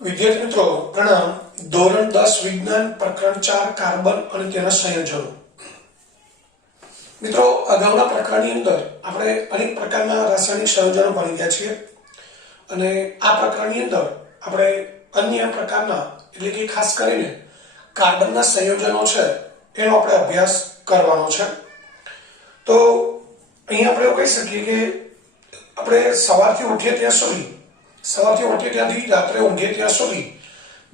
વિદ્યાર્થી મિત્રો પ્રણામ. ધોરણ 10 વિજ્ઞાન પ્રકરણ 4 કાર્બન અને તેના સંયોજનો. મિત્રો અગાઉના પ્રકરણની અંદર આપણે અનેક પ્રકારના રાસાયણિક સંયોજનો ભણી ગયા છીએ અને આ પ્રકરણની અંદર આપણે અન્ય પ્રકારના એટલે કે ખાસ કરીને કાર્બનના સંયોજનો છે એનો આપણે અભ્યાસ કરવાનો છે. તો અહીંયા આપણે કહી શકીએ કે આપણે સવારથી ઉઠીએ ત્યાંથી રાત્રે ઊંઘીએ ત્યાં સુધી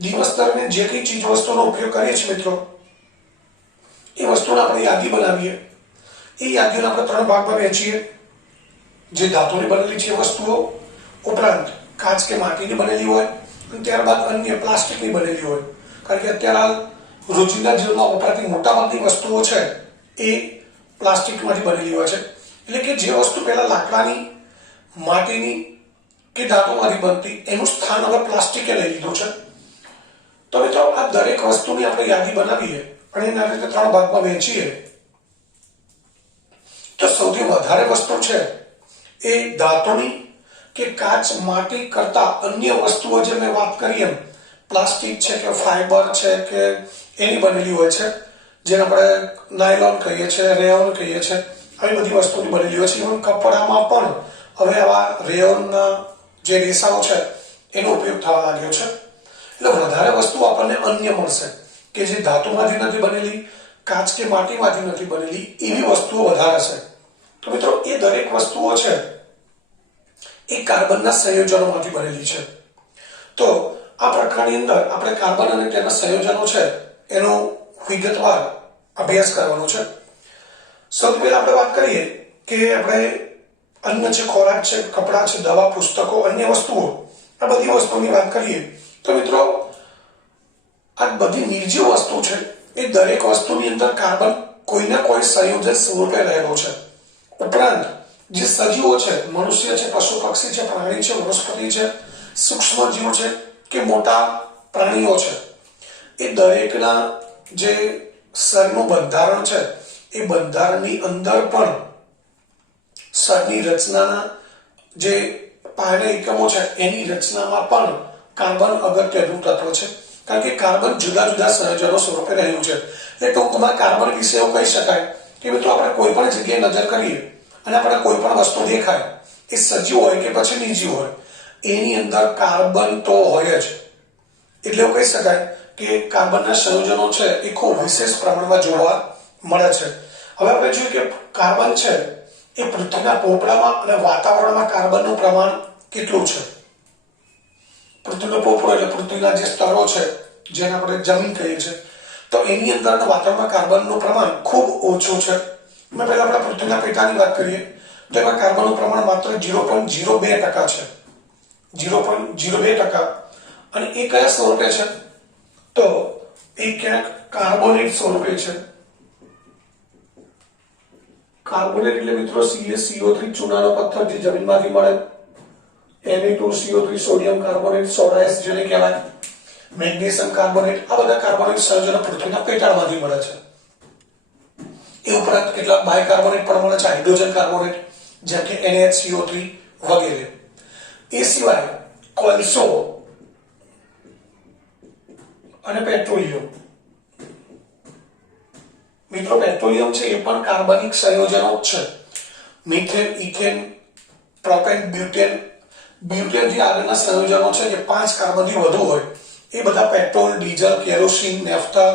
દિવસ દરમિયાન જે કઈ ચીજ વસ્તુનો ઉપયોગ કરીએ છીએ મિત્રો એ વસ્તુને આપણે યાદી બનાવીએ. એ યાદીઓને આપણે 3 ભાગમાં વહેંચીએ. જે ધાતુની બનેલી છે વસ્તુઓ, ઉપરાંત કાચ કે માટીની બનેલી હોય અને ત્યારબાદ અન્ય પ્લાસ્ટિકની બનેલી હોય. કારણ કે અત્યારે હાલ રોજિંદા જીવનમાં વપરાતી મોટાભાગની વસ્તુઓ છે એ પ્લાસ્ટિકમાંથી બનેલી હોય છે. એટલે કે જે વસ્તુ પહેલા લાકડાની, માટીની કે ધાતુમાંથી બનતી એનું સ્થાન હવે પ્લાસ્ટિકે લઈ લીધું છે. તો મિત્રો આ દરેક વસ્તુની આપણે યાદી બનાવીએ અને એના રીતે 3 ભાગમાં વહેંચીએ. તો સૌથી વધારે વસ્તુ છે એ ધાતુની કે કાચ, માટી કરતા અન્ય વસ્તુઓ જે મેં વાત કરી એમ પ્લાસ્ટિક છે કે ફાઈબર છે કે એની બનેલી હોય છે, જેને આપણે નાયલોન કહીએ છીએ, રેયોન કહીએ છીએ. આવી બધી વસ્તુની બનેલી હોય છે. ઇવન કપડામાં પણ હવે આવા રેયોનના જે રેસાઓ છે એનો ઉપયોગ થવા લાગ્યો છે. એટલે વધારે વસ્તુ આપણને અન્ય મળશે કે જે ધાતુમાંથી નથી બનેલી, કાચ કે માટીમાંથી નથી બનેલી, એવી વસ્તુઓ વધારે છે. તો મિત્રો એ દરેક વસ્તુઓ છે એ કાર્બનના સંયોજનોમાંથી બનેલી છે. તો આ પ્રકરણની અંદર આપણે કાર્બન અને તેના સંયોજનો છે એનો વિગતવાર અભ્યાસ કરવાનો છે. સૌથી પહેલા આપણે વાત કરીએ કે આપણે અન્ય છે, ખોરાક છે, કપડાં છે, દવા, પુસ્તકો, અન્ય વસ્તુઓ, આ બધી વસ્તુની વાત કરીએ તો મિત્રો આ બધી નિર્જીવ વસ્તુ છે એ દરેક વસ્તુની અંદર કાર્બન કોઈના કોઈ સંયોજન સ્વરૂપે રહેલો છે. ઉપરાંત જે સજીવો છે, મનુષ્ય છે, પશુ પક્ષી છે, પ્રાણી છે, વનસ્પતિ છે, સૂક્ષ્મ જીવ છે કે મોટા પ્રાણીઓ છે, એ દરેકના જે શરીરનું બંધારણ છે એ બંધારણની અંદર પણ શરીરની રચનાના જે પાયાના એકમો છે એની રચનામાં પણ કાર્બન અગત્યનું તત્વ છે. કારણ કે કાર્બન જુદા જુદા સંયોજનો સ્વરૂપે રહ્યું છે. એટલે ટૂંકમાં કાર્બન વિશે એવું કહી શકાય કે મિત્રો આપણે કોઈ પણ જગ્યાએ નજર કરીએ અને આપણે કોઈ પણ વસ્તુ દેખાય, એ સજીવ હોય કે પછી નિર્જીવ હોય, એની અંદર કાર્બન તો હોય જ. એટલે એવું કહી શકાય કે કાર્બનના સંયોજનો છે એ ખૂબ વિશેષ પ્રમાણમાં જોવા મળે છે. હવે આપણે જોઈએ કે કાર્બન છે એ પૃથ્વીના પોપડામાં અને વાતાવરણમાં કાર્બનનું પ્રમાણ કેટલું છે. પૃથ્વીનો પોપડો એટલે પૃથ્વીના જે સ્તરો છે જેને આપણે જમીન કહીએ છીએ, તો એની અંદર વાતાવરણમાં કાર્બનનું પ્રમાણ ખૂબ ઓછું છે. મેં પહેલા આપણે પૃથ્વીના પેટાની વાત કરીએ તો એમાં કાર્બનનું પ્રમાણ માત્ર 0.02% છે. 0.02%. અને એ કયા સ્વરૂપે છે તો એ ક્યાંક કાર્બોનેટ સ્વરૂપે છે. કાર્બોનેટ એટલે મિત્રો CaCO3 ચૂનાનો પથ્થર જે જમીનમાંથી મળે, Na2CO3 sodium carbonate, soda S જેને કહેવાય, મેગ્નેશિયમ કાર્બોનેટ, આ બધા કાર્બોનેટ સંયોજનો પૃથ્વીના પેટાળમાંથી મળે છે. એ ઉપરાંત કેટલાક બાયકાર્બોનેટ પણ મળે છે, હાઇડ્રોજન કાર્બોનેટ જેમ કે NaHCO3 વગેરે. એ સિવાય કોલસો અને પેટ્રોલિયમ. મિત્રો પેટ્રોલિયમ છે એ પણ કાર્બનિક સંયોજનો જ છે. મિથેન, ઇથેન, પ્રોપેન, બ્યુટેન થી આગળના સંયોજનો છે જે 5 કાર્બનથી વધુ હોય એ બધા પેટ્રોલ, ડીઝલ, કેરોસીન, નેફ્થા,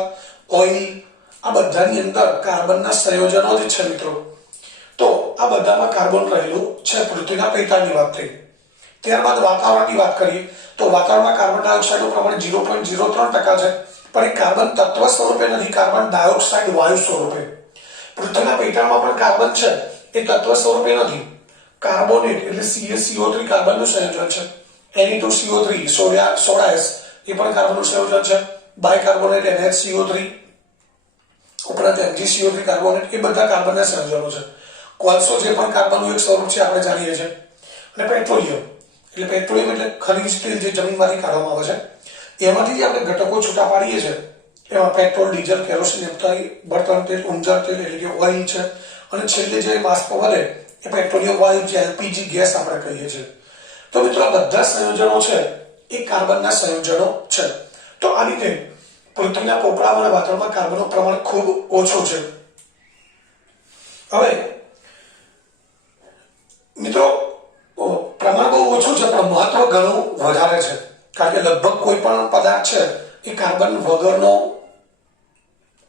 ઓઇલ, આ બધાની અંદર કાર્બનના સંયોજનો જ છે મિત્રો. તો આ બધામાં કાર્બન રહેલું છે. પૃથ્વીના પેટાળની વાત થઈ. ત્યારબાદ વાતાવરણની વાત કરીએ તો વાતાવરણમાં કાર્બન ડાયોક્સાઇડનું પ્રમાણ 0.03% છે. પણ એ કાર્બન તત્વ સ્વરૂપે નથી, કાર્બન ડાયોક્સાઇડ વાયુ સ્વરૂપે. પૃથ્વીના પેટાળમાં પણ કાર્બન છે એ તત્વ સ્વરૂપે નથી. કાર્બોનેટ એટલે CaCO3 કાર્બનનું સંયોજન છે. Na2CO3 સોડા એસ એ પણ કાર્બનનું સંયોજન છે. બાયકાર્બોનેટ NaHCO3 ઉપરાંત MgCO3 કાર્બોનેટ એ બધા કાર્બનના સંયોજનો છે. કોલસો જે પણ કાર્બનનું એક સ્વરૂપ છે આપણે જાણીએ છીએ. અને પેટ્રોલિયમ એટલે ખનિજ તેલ જે જમીનમાંથી કાઢવામાં આવે છે, એમાંથી જે આપણે ઘટકો છૂટા પાડીએ છીએ એમાં પેટ્રોલ, ડીઝલ, કેરોસીન, નેફ્થા, બળતણ તેલ, ઊંજર તેલ એટલે કે ઓઇલ છે. અને છેલ્લે જે બાષ્પ વધે એ પેટ્રોલિયમ વાયુ જે LPG ગેસ આપણે કહીએ છીએ. તો મિત્રો બધા સંયોજનો છે એ કાર્બનના સંયોજનો છે. તો આ રીતે પૃથ્વીના પોપડામાં અને વાદળમાં કાર્બનનું પ્રમાણ ખૂબ ઓછું છે. હવે મિત્રો પ્રમાણ બહુ ઓછું છે પણ મહત્વ ઘણું વધારે છે, કારણ કે લગભગ કોઈ પણ પદાર્થ છે એ કાર્બન વગરનો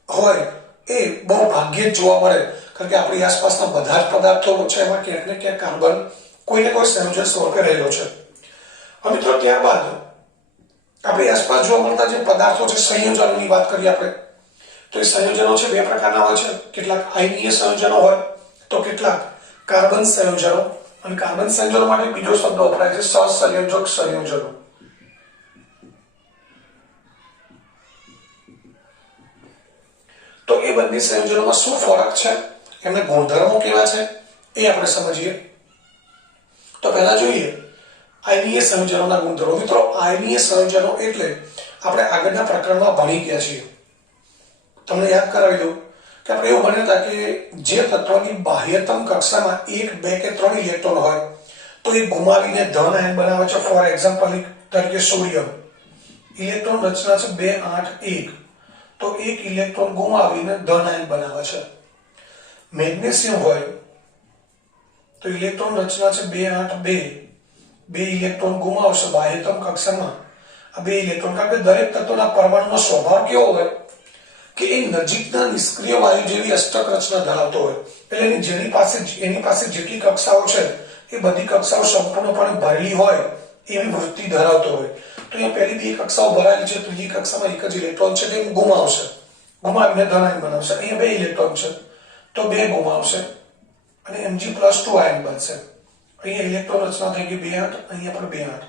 હોય એ બહુ ભાગ્યે જ જોવા મળે, કારણ કે આપણી આસપાસના બધા જ પદાર્થો છે એમાં ક્યાંક ને ક્યાંક કાર્બન કોઈને કોઈ સંયોજન સ્વરૂપે રહેલો છે. હવે મિત્રો ત્યારબાદ આપણી આસપાસ જોવા મળતા જે પદાર્થો છે સંયોજનોની વાત કરીએ આપણે, તો એ સંયોજનો છે બે પ્રકારના હોય છે. કેટલાક આયનીય સંયોજનો હોય તો કેટલાક કાર્બન સંયોજનો, અને કાર્બન સંયોજનો માટે બીજો શબ્દ વપરાય છે સહસંયોજક સંયોજનો. તો એ બંને સંયોજનોમાં શું ફરક છે, એમને ગુણધર્મો કેવા છે એ આપણે સમજીએ. તો પહેલા જોઈએ આયનીય સંયોજનોના ગુણધર્મો. મિત્રો આયનીય સંયોજનો એટલે આપણે આગળના પ્રકરણમાં ભણી ગયા છીએ. તમને યાદ કરાવી દઉં કે આપણે એવું ભણ્યા હતા કે જે તત્વની બાહ્યતમ કક્ષામાં 1, 2 કે 3 ઇલેક્ટ્રોન હોય તો એ ગુમાવીને ધન આયન બનાવે છે. ફોર એક્ઝામ્પલ તરીકે સોડિયમ, ઇલેક્ટ્રોન રચના છે 2, 8, 1, તો 1 ઇલેક્ટ્રોન ગુમાવીને ધન આયન બનાવે છે. મેગ્નેશિયમ હોય તો ઇલેક્ટ્રોન રચના છે 2, 8, 2, 2 ઇલેક્ટ્રોન ગુમાવશે બાહ્યતમ કક્ષામાં આ 2 ઇલેક્ટ્રોન. કારણ કે દરેક તત્વના પરમાણુનો સ્વભાવ કેવો હોય કે એ નજીકના નિષ્ક્રિય વાયુ જેવી અષ્ટક રચના ધરાવતો હોય, એટલે એની પાસે જેટલી કક્ષાઓ છે એ બધી કક્ષાઓ સંપૂર્ણપણે ભરેલી હોય એવી વૃત્તિ ધરાવતો હોય. તો અહીંયા પહેલી 2 કક્ષાઓ ભરાયેલી છે, ત્રીજી કક્ષામાં એક જ ઇલેક્ટ્રોન છે તે ગુમાવશે, ગુમાવીને ધન આયન બનાવશે. અહીંયા 2 ઇલેક્ટ્રોન છે તો 2 ગુમાવશે અને Mg+2 આયન બનશે. અહીંયા ઇલેક્ટ્રોન રચના થઈ ગઈ 2, 8, અહીંયા પણ 2, 8.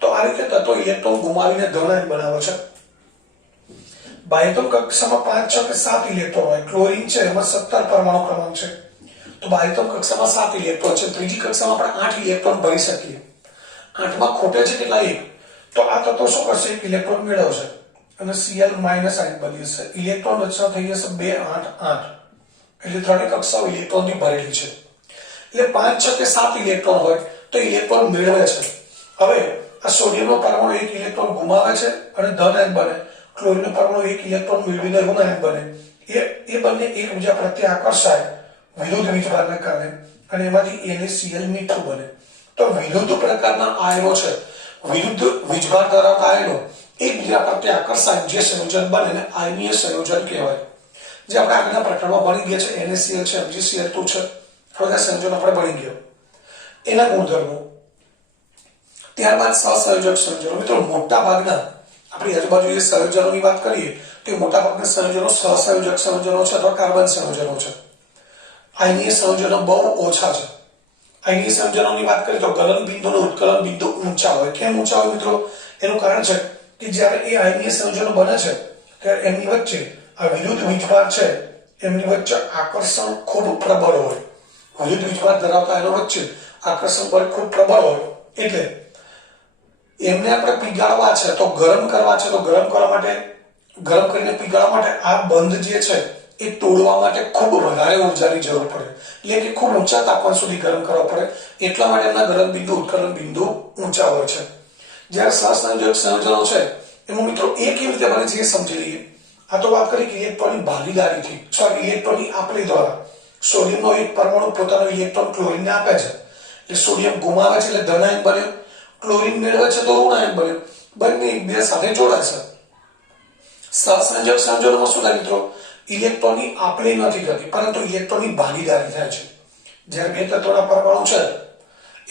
તો આ રીતે તત્વો ઇલેક્ટ્રોન ગુમાવીને ધન આયન બનાવે છે. બાહ્યતમ કક્ષામાં 5, 6 કે 7 ઇલેક્ટ્રોન હોય. ક્લોરીન છે એમાં 17 પરમાણુ ક્રમાંક છે, તો બાહ્યતમ કક્ષામાં 7 ઇલેક્ટ્રોન છે. ત્રીજી કક્ષામાં આપણે 8 ઇલેક્ટ્રોન ભરી શકીએ. 8માં ખોટે છે કેટલા? 1. તો આ તત્વો શું કરશે? 1 ઇલેક્ટ્રોન મેળવશે અને Cl- આયન બની જશે. ઇલેક્ટ્રોન રચના થઈ જશે 2, 8, 8, એટલે ત્રણેય કક્ષાઓ ઇલેક્ટ્રોનથી ભરેલી છે. એટલે 5, 6 કે 7 ઇલેક્ટ્રોન હોય તો ઇલેક્ટ્રોન મેળવે છે. હવે આ સોડિયમનો પરમાણુ 1 ઇલેક્ટ્રોન ગુમાવે છે અને ધન આયન બને. ક્લોરીનનો પરમાણુ 1 ઇલેક્ટ્રોન મેળવીને ઋણ આયન બને. એ બંને એકબીજા પ્રત્યે આકર્ષાય વિરુદ્ધ વીજભારના કારણે અને એમાંથી NaCl મીઠું બને. તો વિરુદ્ધ પ્રકારના આયનો છે, વિરુદ્ધ વીજભાર ધરાવતા આયનો એકબીજા પ્રત્યે આકર્ષાય જે સંયોજન બને એને આયનીય સંયોજન કહેવાય. જે આપણે આગળના પ્રકરણમાં ભણી ગયા છે. NaCl છે, MgCl2 છે, બધા સંયોજન આપણે ભણી ગયા. એના ગુણધર્મો. ત્યારબાદ સહસંયોજક સંયોજનો. મિત્રો મોટા ભાગના આપણી આજુબાજુ જે સંયોજનોની વાત કરીએ તો મોટા ભાગના સંયોજનો સહસંયોજક સંયોજનો છે અથવા કાર્બન સંયોજનો છે. આયનીય સંયોજનો બહુ ઓછા છે. આયનીય સંયોજનોની વાત કરીએ તો ગલન બિંદુ અને ઉત્કલન બિંદુ ઊંચા હોય. કેમ ઊંચા હોય મિત્રો? એનું કારણ છે કે જ્યારે એ આયનીય સંયોજનો બને છે ત્યારે એમની વચ્ચે આ વિરુદ્ધ વીજભાર છે એમની વચ્ચે આકર્ષણ ખૂબ પ્રબળ હોય. વિરુદ્ધ વીજભાર ધરાવતા આયનો વચ્ચે આકર્ષણ બળ ખૂબ પ્રબળ હોય એટલે એમને આપણે પીગાળવા છે તો ગરમ કરવા છે તો ગરમ કરીને પીગાળવા માટે આ બંધ જે છે એ તોડવા માટે ખૂબ વધારે ઊર્જાની જરૂર પડે, એટલે કે ખૂબ ઊંચા તાપમાન સુધી ગરમ કરવા પડે. એટલા માટે એમના ગલન બિંદુ ઉત્કલન બિંદુ ઊંચા હોય છે. જ્યારે સહસંયોજક સંયોજનો છે એમાં મિત્રો એ કેવી રીતે બને છે એ સમજી લઈએ. આ તો વાત કરી કે ઇલેક્ટ્રોનની ભાગીદારીથી, ઇલેક્ટ્રોનની આપલે દ્વારા સોડિયમનો એક પરમાણુ પોતાનો ઇલેક્ટ્રોન ક્લોરીનને આપે છે, એટલે સોડિયમ ગુમાવે છે એટલે ધન આયન બને, ક્લોરીન મેળવે છે તો ઋણ આયન બને. બંને એકબીજા સાથે જોડાય છે. સહસંયોજક સંયોજનોમાં શું થાય મિત્રો? ઇલેક્ટ્રોનની આપલે નથી થતી પરંતુ ઇલેક્ટ્રોનની ભાગીદારી થાય છે. જ્યારે બે તત્વોના પરમાણુ છે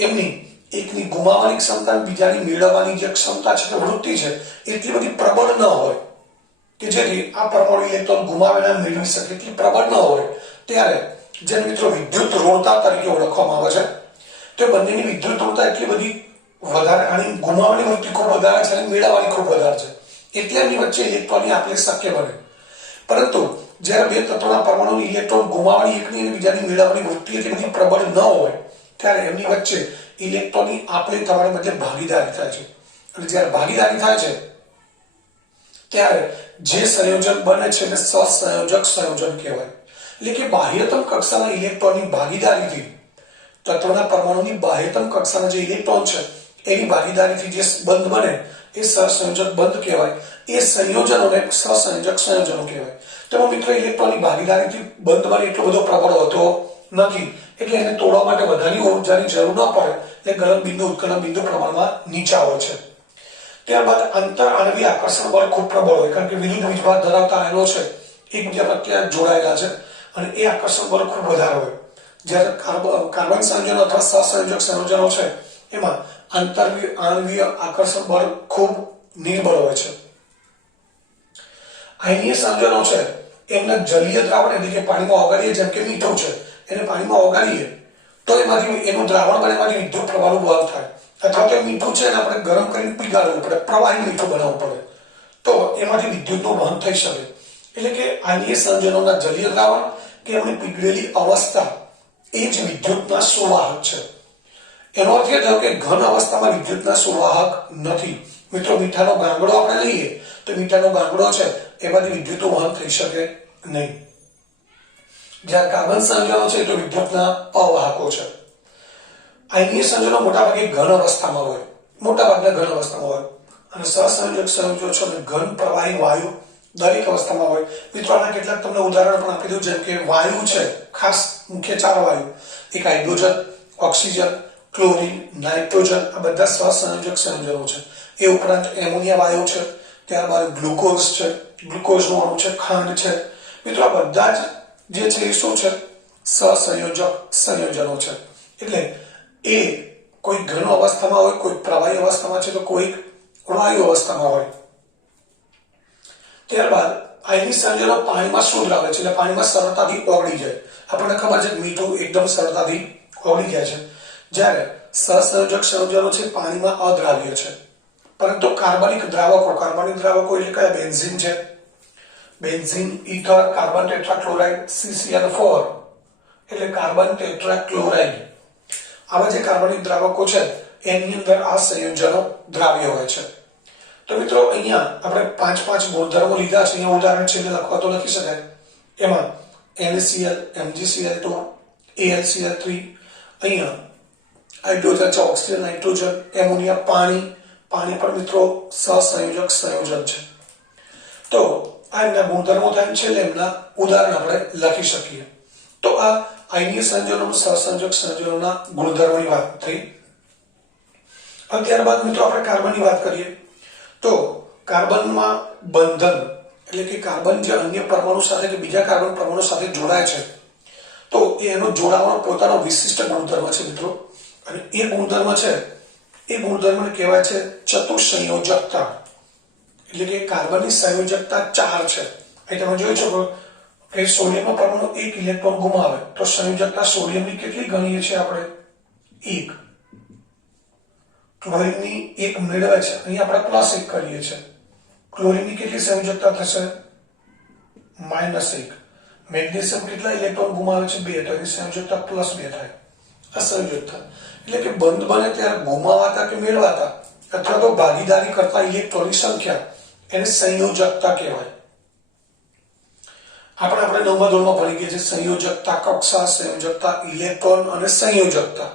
એમની એકની ગુમાવવાની ક્ષમતા બીજાની મેળવવાની જે ક્ષમતા છે કે વૃત્તિ છે એટલી બધી પ્રબળ ન હોય કે જેથી આ પરમાણુ ઇલેક્ટ્રોન ગુમાવેલા મેળવી શકે, એટલી પ્રબળ ન હોય ત્યારે જેને મિત્રો વિદ્યુત ઋણતા તરીકે ઓળખવામાં આવે છે. તો બંનેની વિદ્યુત ઋણતા એટલી બધી વધારે, આની ગુમાવવાની વૃત્તિ ખૂબ વધારે છે અને મેળવવાની ખૂબ વધારે છે એટલે એમની વચ્ચે ઇલેક્ટ્રોનની આપલે શક્ય બને. પરંતુ જ્યારે બે તત્વોના પરમાણુની ઇલેક્ટ્રોન ગુમાવવાની એકની અને બીજાની મેળવવાની વૃત્તિ એટલી બધી પ્રબળ ન હોય ત્યારે એમની વચ્ચે ઇલેક્ટ્રોનની આપલે થવાને બદલે ભાગીદારી થાય છે. અને જ્યારે ભાગીદારી થાય છે ત્યારે જે સંયોજન બને છે એને સહસંયોજક સંયોજન કહેવાય. એટલે કે બાહ્યતમ કક્ષાના ઇલેક્ટ્રોનની ભાગીદારીથી તત્વના પરમાણુની બાહ્યતમ કક્ષાના જે ઇલેક્ટ્રોન છે એની ભાગીદારીથી જે બંધ બને એ સહસંયોજક બંધ કહેવાય. એ સંયોજનોને સહસંયોજક સંયોજનો કહેવાય. તેમાં મિત્રો ઇલેક્ટ્રોનની ભાગીદારીથી બંધ બને એટલો બધો પ્રબળ હોતો નથી, એટલે એને તોડવા માટે વધારે ઉર્જાની જરૂર ન પડે, એટલે ગલન બિંદુ ઉત્કલન બિંદુ પ્રમાણમાં નીચા હોય છે. ત્યારબાદ આંતર આણ્વિક આકર્ષણ બળ ખૂબ પ્રબળ હોય, કારણ કે વિરુદ્ધ વીજભાર ધરાવતા આયનો છે એકબીજા પ્રત્યે જોડાયેલા છે અને એ આકર્ષણ બળ ખૂબ વધારે હોય. જ્યારે કાર્બન સંયોજનો અથવા સહસંયોજક સંયોજનો છે એમાં આંતર આણ્વિક આકર્ષણ બળ ખૂબ નિર્બળ હોય છે. આયનીય સંયોજનો છે એમને જલીય દ્રાવણ એટલે કે પાણીમાં ઓગાળીએ, જેમ કે મીઠું છે એને પાણીમાં ઓગાળીએ તો એમાંથી એનું દ્રાવણ બને, એમાંથી વિદ્યુત પ્રવાહનું વહન થાય. અથવા તો મીઠું છે એને આપણે ગરમ કરીને પીગાળવું પડે, પ્રવાહી મીઠું બનાવવું પડે, તો એમાંથી વિદ્યુતનું વહન થઈ શકે. એટલે કે આયનીય સંયોજનોના જલીય દ્રાવણ કે એમની પીગળેલી અવસ્થા એ જ વિદ્યુતના સુવાહક છે. એનો અર્થ એ થયો કે ઘન અવસ્થામાં વિદ્યુતના સુવાહક નથી. મિત્રો મીઠાનો ગાંગડો આપણે લઈએ તો મીઠાનો ગાંગડો છે એમાંથી વિદ્યુતનું વહન થઈ શકે નહીં. જ્યારે કાર્બન સંયોજનો છે તો વિદ્યુતના અવાહકો છે. આયનીય સંયોજનો મોટાભાગે ઘન અવસ્થામાં હોય, મોટાભાગના ઘન અવસ્થામાં હોય, અને સહસંયોજક સંયોજનો છે ઘન પ્રવાહી વાયુ દરેક અવસ્થામાં હોય. મિત્રો આના કેટલાક તમને ઉદાહરણ પણ આપી દઉં, જેમ કે વાયુ છે, ખાસ મુખ્ય 4 વાયુ, એક હાઇડ્રોજન, ઓક્સિજન, ક્લોરીન, નાઇટ્રોજન, આ બધા સહસંયોજક સંયોજનો છે. એ ઉપરાંત એમોનિયા વાયુ છે, ત્યારબાદ ગ્લુકોઝ છે, ગ્લુકોઝનું અણુ છે, ખાંડ છે. મિત્રો આ બધા જ જે છે એ શું છે? સહસંયોજક સંયોજનો છે. એટલે એ કોઈ ઘન અવસ્થામાં હોય, કોઈ પ્રવાહી અવસ્થામાં છે તો કોઈ વાયુ અવસ્થામાં હોય. ત્યારબાદ આયનીય સંયોજનો પાણીમાં શું દ્રાવે છે, એટલે પાણીમાં સરળતાથી ઓગળી જાય. આપણને ખબર છે કે મીઠું એકદમ સરળતાથી ઓગળી જાય છે, જ્યારે સહસંયોજક સંયોજનો છે પાણીમાં અદ્રાવ્ય છે. પરંતુ કાર્બનિક દ્રાવકો એટલે કયા? બેન્ઝીન છે, benzene, ether, carbon tetrachloride, CCl4 એટલે કાર્બન ટેટ્રાક્લોરાઇડ, આવા જે કાર્બનિક દ્રાવકો છે એની અંદર આ સંયોજનો દ્રાવ્ય હોય છે. તો મિત્રો અહીંયા આપણે 5 ગુણધર્મો લીધા છે. અહીંયા ઉદાહરણ છે લખવા તો લખી શકાય. એમાં NaCl, MgCl2, AlCl3, અહીંયા હાઇડ્રોજન છે, ઓક્સિજન, નાઇટ્રોજન, એમોનિયા, પાણી પણ મિત્રો સહસંયોજક સંયોજન છે. તો આ એમના ગુણધર્મો થાય છે, એમના ઉદાહરણ આપણે લખી શકીએ. તો આ આયનીય સંયોજનો, સહસંયોજક સંયોજનોના ગુણધર્મોની વાત થઈ. ત્યારબાદ મિત્રો આપણે કાર્બનની વાત કરીએ તો કાર્બનમાં બંધન એટલે કે કાર્બન જે અન્ય પરમાણુ સાથે કે બીજા કાર્બન પરમાણુ સાથે જોડાય છે તો એનો જોડાવાનો પોતાનો વિશિષ્ટ ગુણધર્મ છે મિત્રો. અને એ ગુણધર્મ છે એ ગુણધર્મને કહેવાય છે ચતુસંયોજકતા. એટલે કે કાર્બનની સંયોજકતા 4 છે. અહીં તમે જોઈ શકો કે સોડિયમનો પરમાણુ 1 ઇલેક્ટ્રોન ગુમાવે તો સંયોજકતા સોડિયમની કેટલી ગણીએ છીએ આપણે? 1. ક્લોરીનની 1 મેળવે છે, અહીં આપણે +1 કરીએ છીએ. ક્લોરીનની કેટલી સંયોજકતા થશે? -1. મેગ્નેશિયમ કેટલા ઇલેક્ટ્રોન ગુમાવે છે? 2, તો એની સંયોજકતા +2 થાય. આ સંયોજકતા એટલે કે બંધ બને ત્યારે ગુમાવાતા કે મેળવાતા અથવા તો ભાગીદારી કરતા ઇલેક્ટ્રોનની સંખ્યા એને સંયોજકતા કહેવાય. આપણે 9મા ધોરણમાં ભણી ગયા છે સંયોજકતા કક્ષા, સંયોજકતા ઇલેક્ટ્રોન અને સંયોજકતા.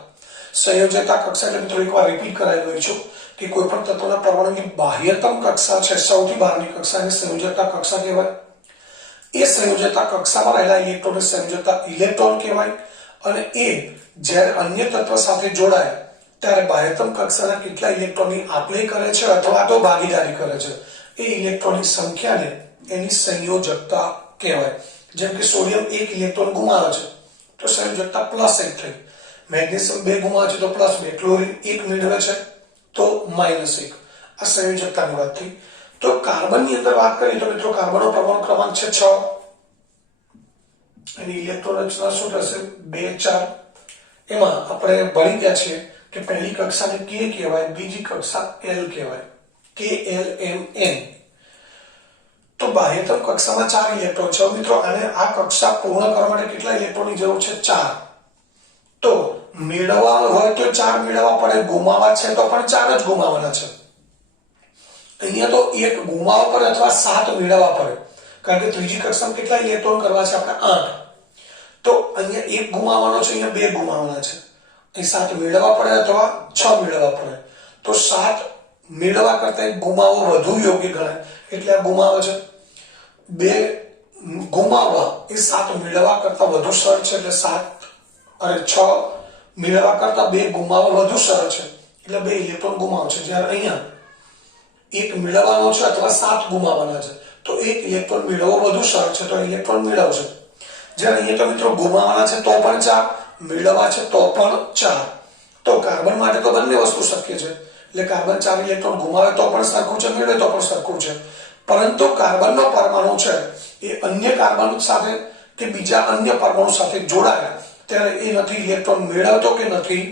સંયોજકતા કક્ષા એટલે મિત્રો એકવાર રિપીટ કરાવી દઉં છું કે કોઈ પણ તત્વના પરમાણુની બાહ્યતમ કક્ષા છે, સૌથી બહારની કક્ષા, એને સંયોજકતા કક્ષા કહેવાય. એ સંયોજકતા કક્ષામાં રહેલા ઇલેક્ટ્રોનને સંયોજકતા ઇલેક્ટ્રોન કહેવાય. અને એ જ્યારે અન્ય તત્વ સાથે જોડાય ત્યારે બાહ્યતમ કક્ષાના કેટલા ઇલેક્ટ્રોનની આપ-લે કરે છે અથવા તો ભાગીદારી કરે છે એ ઇલેક્ટ્રોનની સંખ્યાને એની સંયોજકતા કહેવાય. જેમ કે સોડિયમ 1 ઇલેક્ટ્રોન ગુમાવે છે તો સંયોજકતા +1 થઈ. મેગ્નેશિયમ 2 ગુમાવે છે તો +2. ક્લોરીન 1 મેળવે છે તો -1. આ સંયોજકતાની વાત થઈ. તો કાર્બનની અંદર વાત કરીએ તો મિત્રો કાર્બનનો પરમાણુ ક્રમાંક છે 6. એની ઇલેક્ટ્રોન રચના શું થશે? 2 4. એમાં આપણે ભણી ગયા છીએ કે પહેલી કક્ષાને K કહેવાય, બીજી કક્ષા L કહેવાય, KLMN. તો બાહ્યતમ કક્ષામાં 4 ઇલેક્ટ્રોન છે. મિત્રો આને આ કક્ષા પૂર્ણ કરવા માટે કેટલા ઇલેક્ટ્રોનની જરૂર છે? 4. તો મેળવવા હોય તો 4 મેળવવા પડે, ગુમાવવા છે તો પણ 4 જ ગુમાવવાના છે. અહીંયા તો 1 ગુમાવવા પડે અથવા 7 મેળવવા પડે, કારણ કે ત્રીજી કક્ષામાં કેટલા ઇલેક્ટ્રોન કરવા છે આપણે? 8. તો અહીંયા 1 ગુમાવવાનો છે, અહીંયા 2 ગુમાવવાના છે. અહીં 7 મેળવવા પડે અથવા 6 મેળવવા પડે. તો તો 7 મેળવવા કરતા એક ગુમાવવો વધુ યોગ્ય ગણાય, એટલે આ ગુમાવે છે. 2 ગુમાવવા એ 7 મેળવવા કરતા વધુ સરળ છે, એટલે 6 મેળવવા કરતા 2 ગુમાવવા વધુ સરળ છે, એટલે 2 ઇલેક્ટ્રોન ગુમાવે છે. જ્યારે અહીંયા 1 મેળવવાનો છે અથવા 7 ગુમાવવાના છે, તો 1 ઇલેક્ટ્રોન મેળવવો વધુ સરળ છે, તો ઇલેક્ટ્રોન મેળવશે. જ્યારે અહીંયા તો મિત્રો ગુમાવવાના છે તો પણ 4, મેળવવા છે તો પણ 4. તો કાર્બન માટે તો બંને વસ્તુ શક્ય છે, એટલે કાર્બન 4 ઇલેક્ટ્રોન ગુમાવે તો પણ સરખું છે, મેળવે તો પણ સરખું છે. પરંતુ કાર્બનનો પરમાણુ છે એ અન્ય કાર્બન સાથે કે બીજા અન્ય પરમાણુ સાથે જોડાયા ત્યારે એ નથી ઇલેક્ટ્રોન મેળવતો કે નથી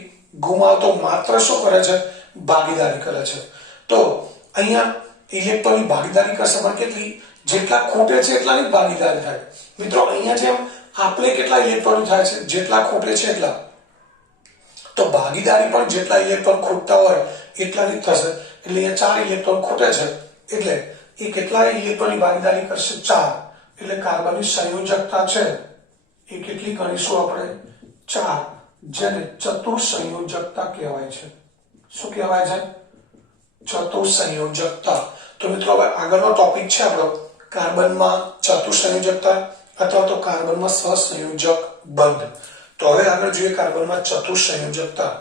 ગુમાવતો, માત્ર શું કરે છે? ભાગીદારી કરે છે. તો અહીંયા ઇલેક્ટ્રોનની ભાગીદારી કરશે પણ કેટલી? જેટલા ખૂટે છે એટલાની ભાગીદારી થાય. મિત્રો અહીંયા જેમ આપણે કેટલા ઇલેક્ટ્રોન થાય છે? જેટલા ખૂટે છે એટલા. તો ભાગીદારી પણ જેટલા ઇલેક્ટ્રોન ખૂટતા હોય એટલાની થશે. એટલે અહીંયા 4 ઇલેક્ટ્રોન ખૂટે છે, એટલે એ કેટલા ઇલેક્ટ્રોનની ભાગીદારી કરશે? 4. એટલે કાર્બનની સંયોજકતા છે એ કેટલી ગણીશું આપણે? 4, જેને ચતુઃસંયોજકતા કહેવાય છે. શું કહેવાય છે? ચતુઃસંયોજકતા. તો મિત્રો હવે આગળનો ટોપિક છે આપણો કાર્બનમાં ચતુઃસંયોજકતા અથવા તો કાર્બનમાં સહસંયોજક બંધ. તો હવે આગળ જોઈએ કાર્બનમાં ચતુઃસંયોજકતા.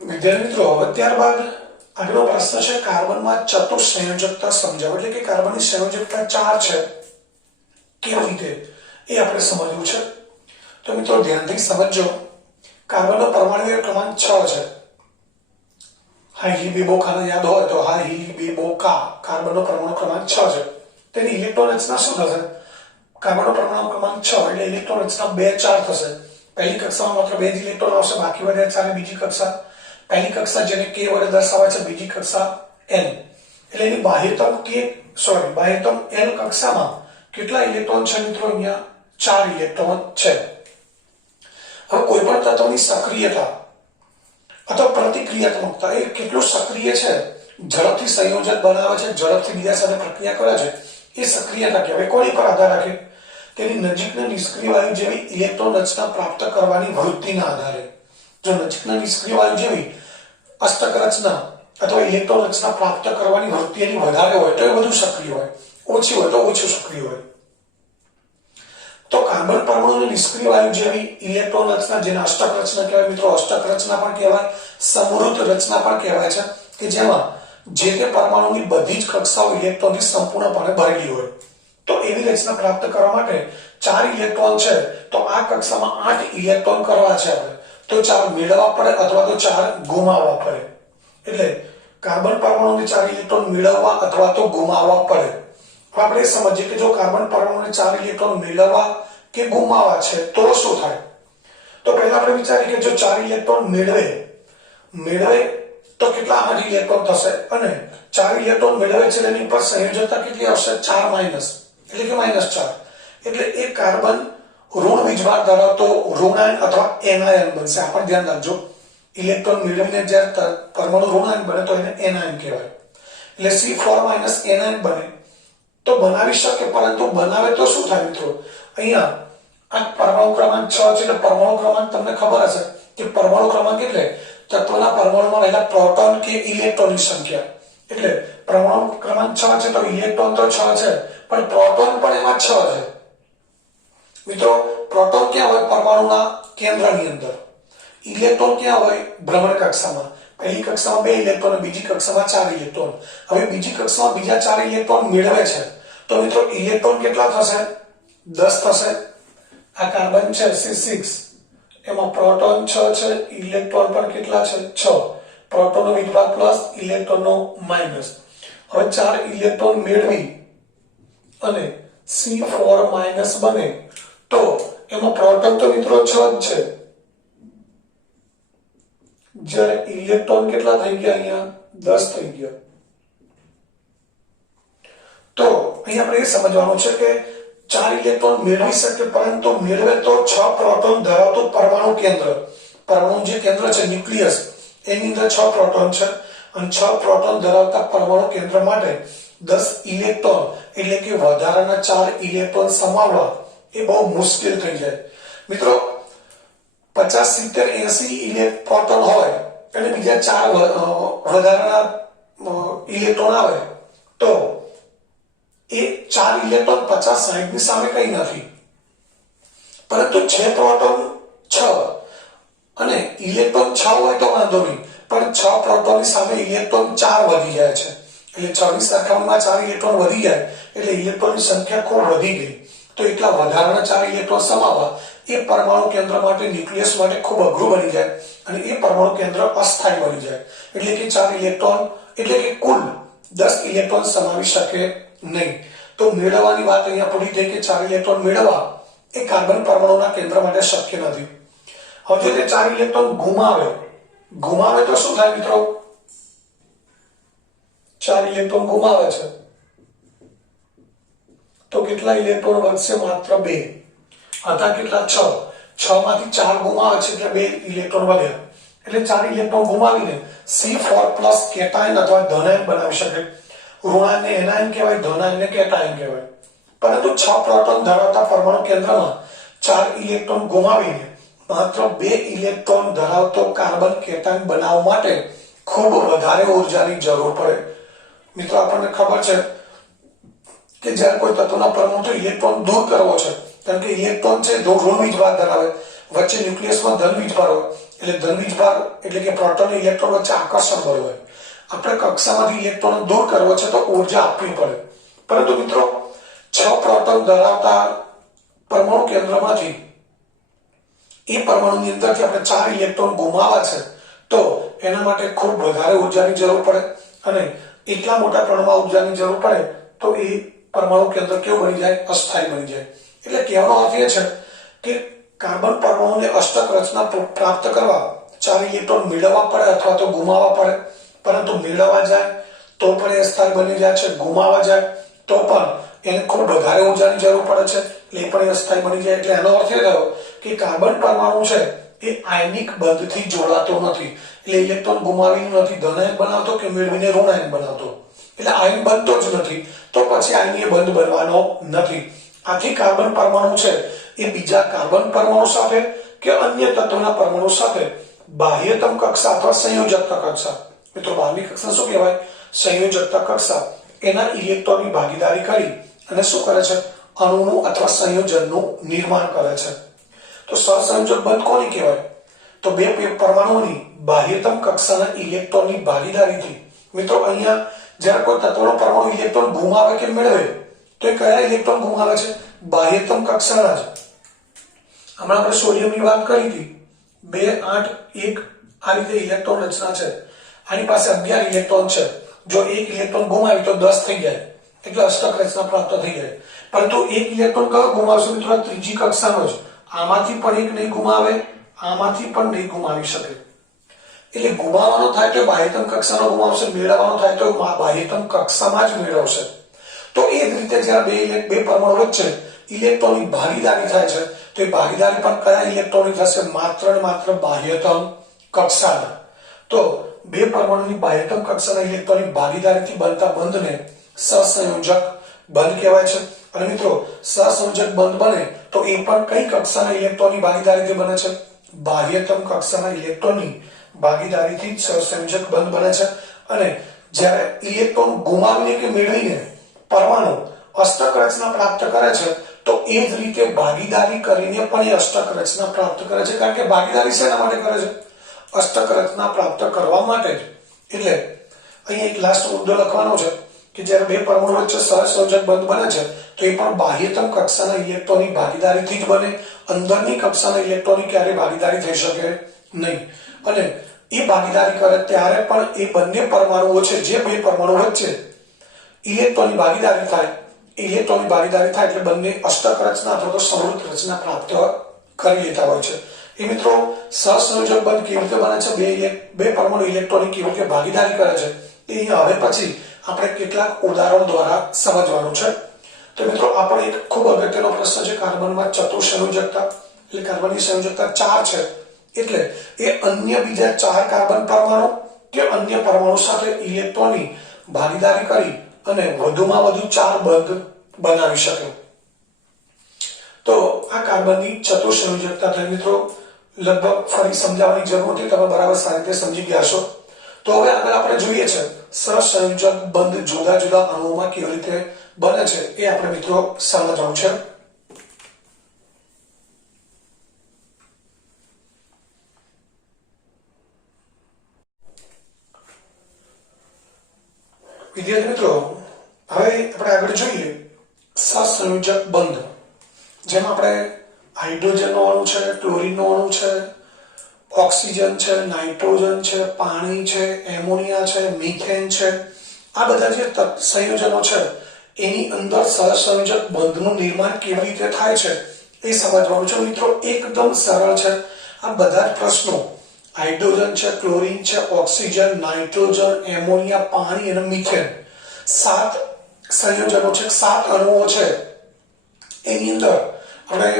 વિદ્યાર્થી મિત્રો હવે ત્યારબાદ આગળનો પ્રશ્ન છે કાર્બનમાં ચતુઃસંયોજકતા સમજાવો, એટલે કે કાર્બનની સંયોજકતા 4 છે, કેવી રીતે એ આપણે સમજવું છે. તો મિત્રો ધ્યાનથી સમજો. કાર્બનનો પરમાણુ ક્રમાંક 6 છે. હાઇલીબેબોકાને યાદ હોય તો હાઇલીબેબોકા કાર્બનનો પરમાણુ ક્રમાંક 6 છે. તેની ઇલેક્ટ્રોન રચના શું થશે? કાર્બનનો પરમાણુ ક્રમાંક 6 એટલે ઇલેક્ટ્રોન રચના 2 4 થશે. પહેલી કક્ષામાં માત્ર 2 જ ઇલેક્ટ્રોન આવશે, બાકી બધા 4. બીજી કક્ષા, પહેલી કક્ષા જેને k વડે દર્શાવાય છે, બીજી કક્ષા n. એટલે એની બાહ્યતમ n કક્ષામાં કેટલા ઇલેક્ટ્રોન છે મિત્રો? અહીંયા 4 ઇલેક્ટ્રોન છે. હવે કોઈ પણ તત્વની સક્રિયતા અથવા પ્રતિક્રિયાત્મકતા એ કેટલું સક્રિય છે, ઝડપથી સંયોજન બનાવે છે, ઝડપથી બીજા સાથે પ્રક્રિયા કરે છે, એ સક્રિયતા કહેવાય. કોની પર આધાર રાખે? તેની નજીકના નિષ્ક્રિય વાયુ જેવી ઇલેક્ટ્રોન રચના પ્રાપ્ત કરવાની વૃત્તિના આધારે. જો નજીકના નિષ્ક્રિય વાયુ જેવી અષ્ટક રચના અથવા ઇલેક્ટ્રોન રચના પ્રાપ્ત કરવાની વૃત્તિ એની વધારે હોય તો એ વધુ સક્રિય હોય, ઓછી હોય તો ઓછું સક્રિય હોય. તો કાર્બન પરમાણુની નિષ્ક્રિય વાયુ જેવી ઇલેક્ટ્રોન રચના, જેને અષ્ટક રચના કહેવાય મિત્રો, અષ્ટક રચના પણ કહેવાય, સમૃદ્ધ રચના પણ કહેવાય છે, કે જેમાં જે તે પરમાણુની બધી જ કક્ષાઓ ઇલેક્ટ્રોનથી સંપૂર્ણપણે ભરેલી હોય. તો એવી રચના પ્રાપ્ત કરવા માટે 4 ઇલેક્ટ્રોન છે, તો આ કક્ષામાં 8 ઇલેક્ટ્રોન કરવા છે આપણે, તો 4 મેળવવા પડે અથવા તો 4 ગુમાવવા પડે. એટલે કાર્બન પરમાણુને 4 ઇલેક્ટ્રોન મેળવવા અથવા તો ગુમાવવા પડે. આપણે સમજીએ કે જો કાર્બન પરમાણુને 4 ઇલેક્ટ્રોન મેળવવા કે ગુમાવવા છે તો શું થાય? તો પહેલા આપણે વિચારીએ કે જો 4 ઇલેક્ટ્રોન મેળવે તો કેટલા? 8 ઇલેક્ટ્રોન થશે, અને 4 ઇલેક્ટ્રોન મેળવે છે એની પર સંયોજકતા કેટલી આવશે? 4 માઇનસ, એટલે કે -4. એટલે એક કાર્બન ઋણ વીજભાર ધરાવતો ઋણાયન અથવા એનાયન બનશે. આ પણ ધ્યાન રાખજો, ઇલેક્ટ્રોન મેળવીને જ્યારે પરમાણુ ઋણાયન બને તો એને એનાયન કહેવાય. એટલે C4- એનાયન બને તો બનાવી શકે, પરંતુ બનાવે તો શું થાય મિત્રો? અહીંયા આ પરમાણુ ક્રમાંક 6 છે, એટલે પરમાણુ ક્રમાંક તમને ખબર હશે કે પરમાણુ ક્રમાંક એટલે તત્વના પરમાણુમાં રહેલા પ્રોટોન કે ઇલેક્ટ્રોનની સંખ્યા. એટલે પરમાણુ ક્રમાંક 6 છે તો ઇલેક્ટ્રોન તો 6 છે, પણ પ્રોટોન પણ એમાં 6 છે. મિત્રો પ્રોટોન ક્યાં હોય? પરમાણુના કેન્દ્રની અંદર. ઇલેક્ટ્રોન ક્યાં હોય? ભ્રમણ કક્ષામાં. પહેલી કક્ષામાં 2 ઇલેક્ટ્રોન, બીજી કક્ષામાં 4 ઇલેક્ટ્રોન. હવે બીજી કક્ષામાં બીજા 4 ઇલેક્ટ્રોન મેળવે છે, તો મિત્રો ઇલેક્ટ્રોન કેટલા થશે? 10 થશે. આ કાર્બન છે C6, એમાં પ્રોટોન 6 છે, ઇલેક્ટ્રોન પણ કેટલા છે? 6. પ્રોટોનનો વીજભાર પ્લસ, ઇલેક્ટ્રોનનો માઇનસ. હવે 4 ઇલેક્ટ્રોન મેળવી અને C4- બને તો એમાં પ્રોટોન તો મિત્રો 6 જ છે, જ્યારે ઇલેક્ટ્રોન કેટલા થઈ ગયા? અહીંયા 10 થઈ ગયા. તો અહીંયા આપણે એ સમજવાનું છે કે 4 ઇલેક્ટ્રોન મેળવી શકે, પરંતુ મેળવે તો 6 પ્રોટોન ધરાવતું પરમાણુ કેન્દ્ર. પરમાણુ જે કેન્દ્ર છે ન્યુક્લિયસ, એની અંદર 6 પ્રોટોન છે, અને 6 પ્રોટોન ધરાવતા પરમાણુ કેન્દ્ર માટે 10 ઇલેક્ટ્રોન એટલે કે વધારાના 4 ઇલેક્ટ્રોન સમાવવા એ બહુ મુશ્કેલ થઈ જાય. મિત્રો 50, 70, 80 પ્રોટોન હોય અને બીજા 4 વધારાના ઇલેક્ટ્રોન આવે તો એ 4 ઇલેક્ટ્રોન 50, 60 ની સામે કઈ નથી. પરંતુ 6 પ્રોટોન 6 અને ઇલેક્ટ્રોન 6 હોય તો વાંધો નહીં, પણ 6 પ્રોટોનની સામે ઇલેક્ટ્રોન 4 વધી જાય છે. એટલે 6 ની સરખામણીમાં 4 ઇલેક્ટ્રોન વધી જાય એટલે ઇલેક્ટ્રોનની સંખ્યા ખૂબ વધી ગઈ. તો એટલા વધારાના 4 ઇલેક્ટ્રોન સમાવવા એ પરમાણુ કેન્દ્ર માટે, ન્યુક્લિયસ માટે ખૂબ અઘરું બની જાય અને એ પરમાણુ કેન્દ્ર અસ્થાયી બની જાય. એટલે કે 4 ઇલેક્ટ્રોન એટલે કે કુલ 10 ઇલેક્ટ્રોન સમાવી શકે નહીં. તો મેળવવાની વાત અહીંયા પૂરી થઈ કે 4 ઇલેક્ટ્રોન મેળવવા એ કાર્બન પરમાણુના કેન્દ્ર માટે શક્ય નથી. હવે જો તે 4 ઇલેક્ટ્રોન ગુમાવે તો શું થાય મિત્રો? 4 ઇલેક્ટ્રોન ગુમાવે છે તો કેટલા ઇલેક્ટ્રોન વધશે? માત્ર 2. હતા કેટલા? 6. 6 માંથી 4 ગુમાવે છે એટલે 2 ઇલેક્ટ્રોન વધ્યા. એટલે 4 ઇલેક્ટ્રોન ગુમાવીને C4+ કેટાયન અથવા ધનાયન બનાવી શકે. ઋણાયનને એનાયન કહેવાય, ધનાયનને કેટાયન કહેવાય. પરંતુ 6 પ્રોટોન ધરાવતા પરમાણુ કેન્દ્રમાં 4 ઇલેક્ટ્રોન ગુમાવીને માત્ર 2 ઇલેક્ટ્રોન ધરાવતો કાર્બન કેટાયન બનાવવા માટે ખૂબ વધારે ઉર્જાની જરૂર પડે. મિત્રો આપણને ખબર છે કે જ્યારે કોઈ તત્વના પરમાણુથી ઇલેક્ટ્રોન દૂર કરવો છે, કારણ કે ઇલેક્ટ્રોન છે ઋણ વીજભાર ધરાવે, વચ્ચે ન્યુક્લિયસમાં ધન વીજભાર હોય, એટલે ધન વીજભાર એટલે કે પ્રોટોન અને ઇલેક્ટ્રોન વચ્ચે આકર્ષણ બળ હોય. આપણે કક્ષામાંથી ઇલેક્ટ્રોન દૂર કરવો છે તો ઉર્જા આપવી પડે. પરંતુ મિત્રો 6 પ્રોટોન ધરાવતા પરમાણુ કેન્દ્રમાંથી એ પરમાણુની અંદરથી આપણે 4 ઇલેક્ટ્રોન ગુમાવવા છે તો એના માટે ખૂબ વધારે ઉર્જાની જરૂર પડે અને એટલા મોટા પ્રમાણમાં ઉર્જાની જરૂર પડે તો એ પરમાણુ કેન્દ્ર કેવું બની જાય? અસ્થાયી બની જાય. એટલે કહેવાનો અર્થ એ છે કે કાર્બન પરમાણુને અષ્ટક રચના પ્રાપ્ત કરવા 4 ઇલેક્ટ્રોન મેળવવા પડે અથવા તો ગુમાવવા પડે. પરંતુ મેળવવા જાય તો પણ એ અસ્થાયી બની જાય છે, ગુમાવવા જાય તો પણ એને ખૂબ વધારે ઉર્જાની જરૂર પડે છે એટલે એ પણ અસ્થાયી બની જાય. એટલે એનો અર્થ એ થયો કે કાર્બન પરમાણુ છે એ આયનિક બંધથી જોડાતો નથી. એટલે ઇલેક્ટ્રોન ગુમાવીને નથી ધનાયન બનાવતો કે મેળવીને ઋણાયન બનાવતો. એટલે આયન બનતો જ નથી તો પછી આયનીય બંધ બનવાનો નથી. આથી કાર્બન પરમાણુ છે એ બીજા કાર્બન પરમાણુ સાથે કે અન્ય તત્વના પરમાણુ સાથે બાહ્યતમ કક્ષા અથવા સંયોજકતા કક્ષા, મિત્રો બહારની કક્ષા શું કહેવાય? સંયોજકતા કક્ષા, એના ઇલેક્ટ્રોનની ભાગીદારી કરી અને શું કરે છે? અણુનું અથવા સંયોજનનું નિર્માણ કરે છે. તો સહસંયોજક બંધ કોને કહેવાય? તો બે પરમાણુઓની બાહ્યતમ કક્ષાના ઇલેક્ટ્રોનની ભાગીદારીથી. મિત્રો અહીંયા જ્યારે કોઈ તત્વનો પરમાણુ ઇલેક્ટ્રોન ગુમાવે કે મેળવે તો એ કયા ઇલેક્ટ્રોન ગુમાવે છે? બાહ્યતમ કક્ષાના જ. હમણાં આપણે સોડિયમની વાત કરી હતી, 2, 8, 1 આ રીતે ઇલેક્ટ્રોન રચના છે. આની પાસે 11 ઇલેક્ટ્રોન છે. જો 1 ઇલેક્ટ્રોન ગુમાવી તો 10 થઈ જાય એટલે અષ્ટક રચના પ્રાપ્ત થઈ જાય. પરંતુ 1 ઇલેક્ટ્રોન કયો ગુમાવશે મિત્રો? ત્રીજી કક્ષાનો જ. આમાંથી પણ એક નહીં ગુમાવે, આમાંથી પણ નહીં ગુમાવી શકે. એટલે ગુમાવવાનો થાય તો બાહ્યતમ કક્ષાનો ગુમાવશે, મેળવવાનો થાય તો બાહ્યતમ કક્ષામાં જ મેળવશે. તો એ જ રીતે જ્યારે બે પરમાણુ વચ્ચે ઇલેક્ટ્રોનની ભાગીદારી થાય છે તો એ ભાગીદારી પણ કયા ઇલેક્ટ્રોનની થશે? માત્ર ને માત્ર બાહ્યતમ કક્ષાના. તો બે પરમાણુની બાહ્યતમ કક્ષાના ઇલેક્ટ્રોનની ભાગીદારીથી બનતા બંધને સહસંયોજક બંધ કહેવાય છે. અને મિત્રો સહસંયોજક બંધ બને તો એ પણ કઈ કક્ષાના ઇલેક્ટ્રોનની ભાગીદારીથી બને છે? બાહ્યતમ કક્ષાના ઇલેક્ટ્રોનની ભાગીદારીથી સહસંયોજક બંધ બને છે. અને જ્યારે ઇલેક્ટ્રોન ગુમાવીને કે મેળવીને પરમાણુ અષ્ટક રચના પ્રાપ્ત કરે છે તો એ જ રીતે ભાગીદારી કરીને પણ એ અષ્ટક રચના પ્રાપ્ત કરે છે. કારણ કે ભાગીદારી શેના માટે કરે છે? અષ્ટક રચના પ્રાપ્ત કરવા માટે જ. એટલે અહીંયા એક લાસ્ટ મુદ્દો લખવાનો છે કે જ્યારે બે પરમાણુ વચ્ચે સહસંયોજક બંધ બને છે તો એ પણ બાહ્યતમ કક્ષાના ઇલેક્ટ્રોનની ભાગીદારીથી જ બને. અંદરની કક્ષાના ઇલેક્ટ્રોનની ક્યારેય ભાગીદારી થઈ શકે નહીં. અને એ ભાગીદારી કરે ત્યારે પણ એ બંને પરમાણુઓ છે, જે બે પરમાણુ વચ્ચે ઇલેક્ટ્રોનની ભાગીદારી થાય એટલે બંને અષ્ટક રચના અથવા તો સમૃદ્ધ રચના પ્રાપ્ત કરી લેતા હોય છે. એ મિત્રો સહસંયોજક બંધ કેવી રીતે બને છે? બે પરમાણુ ઇલેક્ટ્રોનની કેવી રીતે ભાગીદારી કરે છે એ હવે પછી આપણે કેટલાક ઉદાહરણો દ્વારા સમજવાનું છે. તો મિત્રો આ પણ એક ખૂબ અગત્યનો પ્રશ્ન છે. કાર્બનમાં ચતુઃસંયોજકતા એટલે કાર્બનની સંયોજકતા 4 છે. એટલે એ અન્ય બીજા 4 કાર્બન પરમાણુ કે અન્ય પરમાણુ સાથે ઇલેક્ટ્રોનની ભાગીદારી કરી અને વધુમાં વધુ 4 બંધ બનાવી શકે. તો આ કાર્બનની ચતુઃસંયોજકતા થઈ મિત્રો. લગભગ ફરી સમજાવવાની જરૂર નથી, તમે બરાબર સારી રીતે સમજી ગયા છો. તો હવે આગળ આપણે જોઈએ છે સહસંયોજક બંધ જુદા જુદા અણુઓમાં કેવી રીતે બને છે એ આપણે મિત્રો સમજવાનું છે. વિદ્યાર્થી મિત્રો, હવે આપણે આગળ જોઈએ સહસંયોજક બંધ, જેમાં આપણે હાઇડ્રોજનનો અણુ છે, ક્લોરીનનો અણુ છે, ઓક્સિજન છે, નાઇટ્રોજન છે, પાણી છે, એમોનિયા છે, મિથેન છે, આ બધા જે સંયોજનો છે એની અંદર સહસંયોજક બંધનું નિર્માણ કેવી રીતે થાય છે એ સમજવાનું છે મિત્રો. એકદમ સરળ છે આ બધા જ પ્રશ્નો. હાઇડ્રોજન છે, ક્લોરીન છે, ઓક્સિજન, નાઇટ્રોજન, એમોનિયા, પાણી અને મિથેન, 7 સંયોજનો છે, 7 અણુઓ છે. એની અંદર આપણે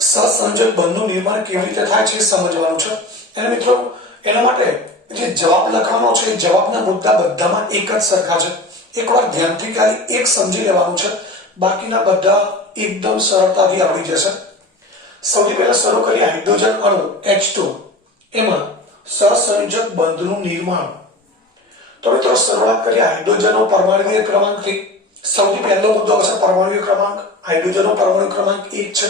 સહસંયોજક બંધનું નિર્માણ કેવી રીતે થાય છે એ સમજવાનું છે. અને મિત્રો એના માટે જે જવાબ લખવાનો છે એ જવાબના મુદ્દા બધામાં એક જ સરખા છે. એકવાર ધ્યાનથી ખાલી એક સમજી લેવાનું છે, બાકીના બધા એકદમ સરળતાથી આવડી જશે. સૌથી પહેલા શરૂ કરીએ હાઇડ્રોજન અણુ H2, એમાં સહસંયોજક બંધનું નિર્માણ. તો મિત્રો શરૂઆત કરીએ હાઇડ્રોજનનો પરમાણ્વીય ક્રમાંકથી. સૌથી પહેલો મુદ્દો હશે પરમાણ્વીય ક્રમાંક. હાઇડ્રોજનનો પરમાણુ ક્રમાંક 1 છે.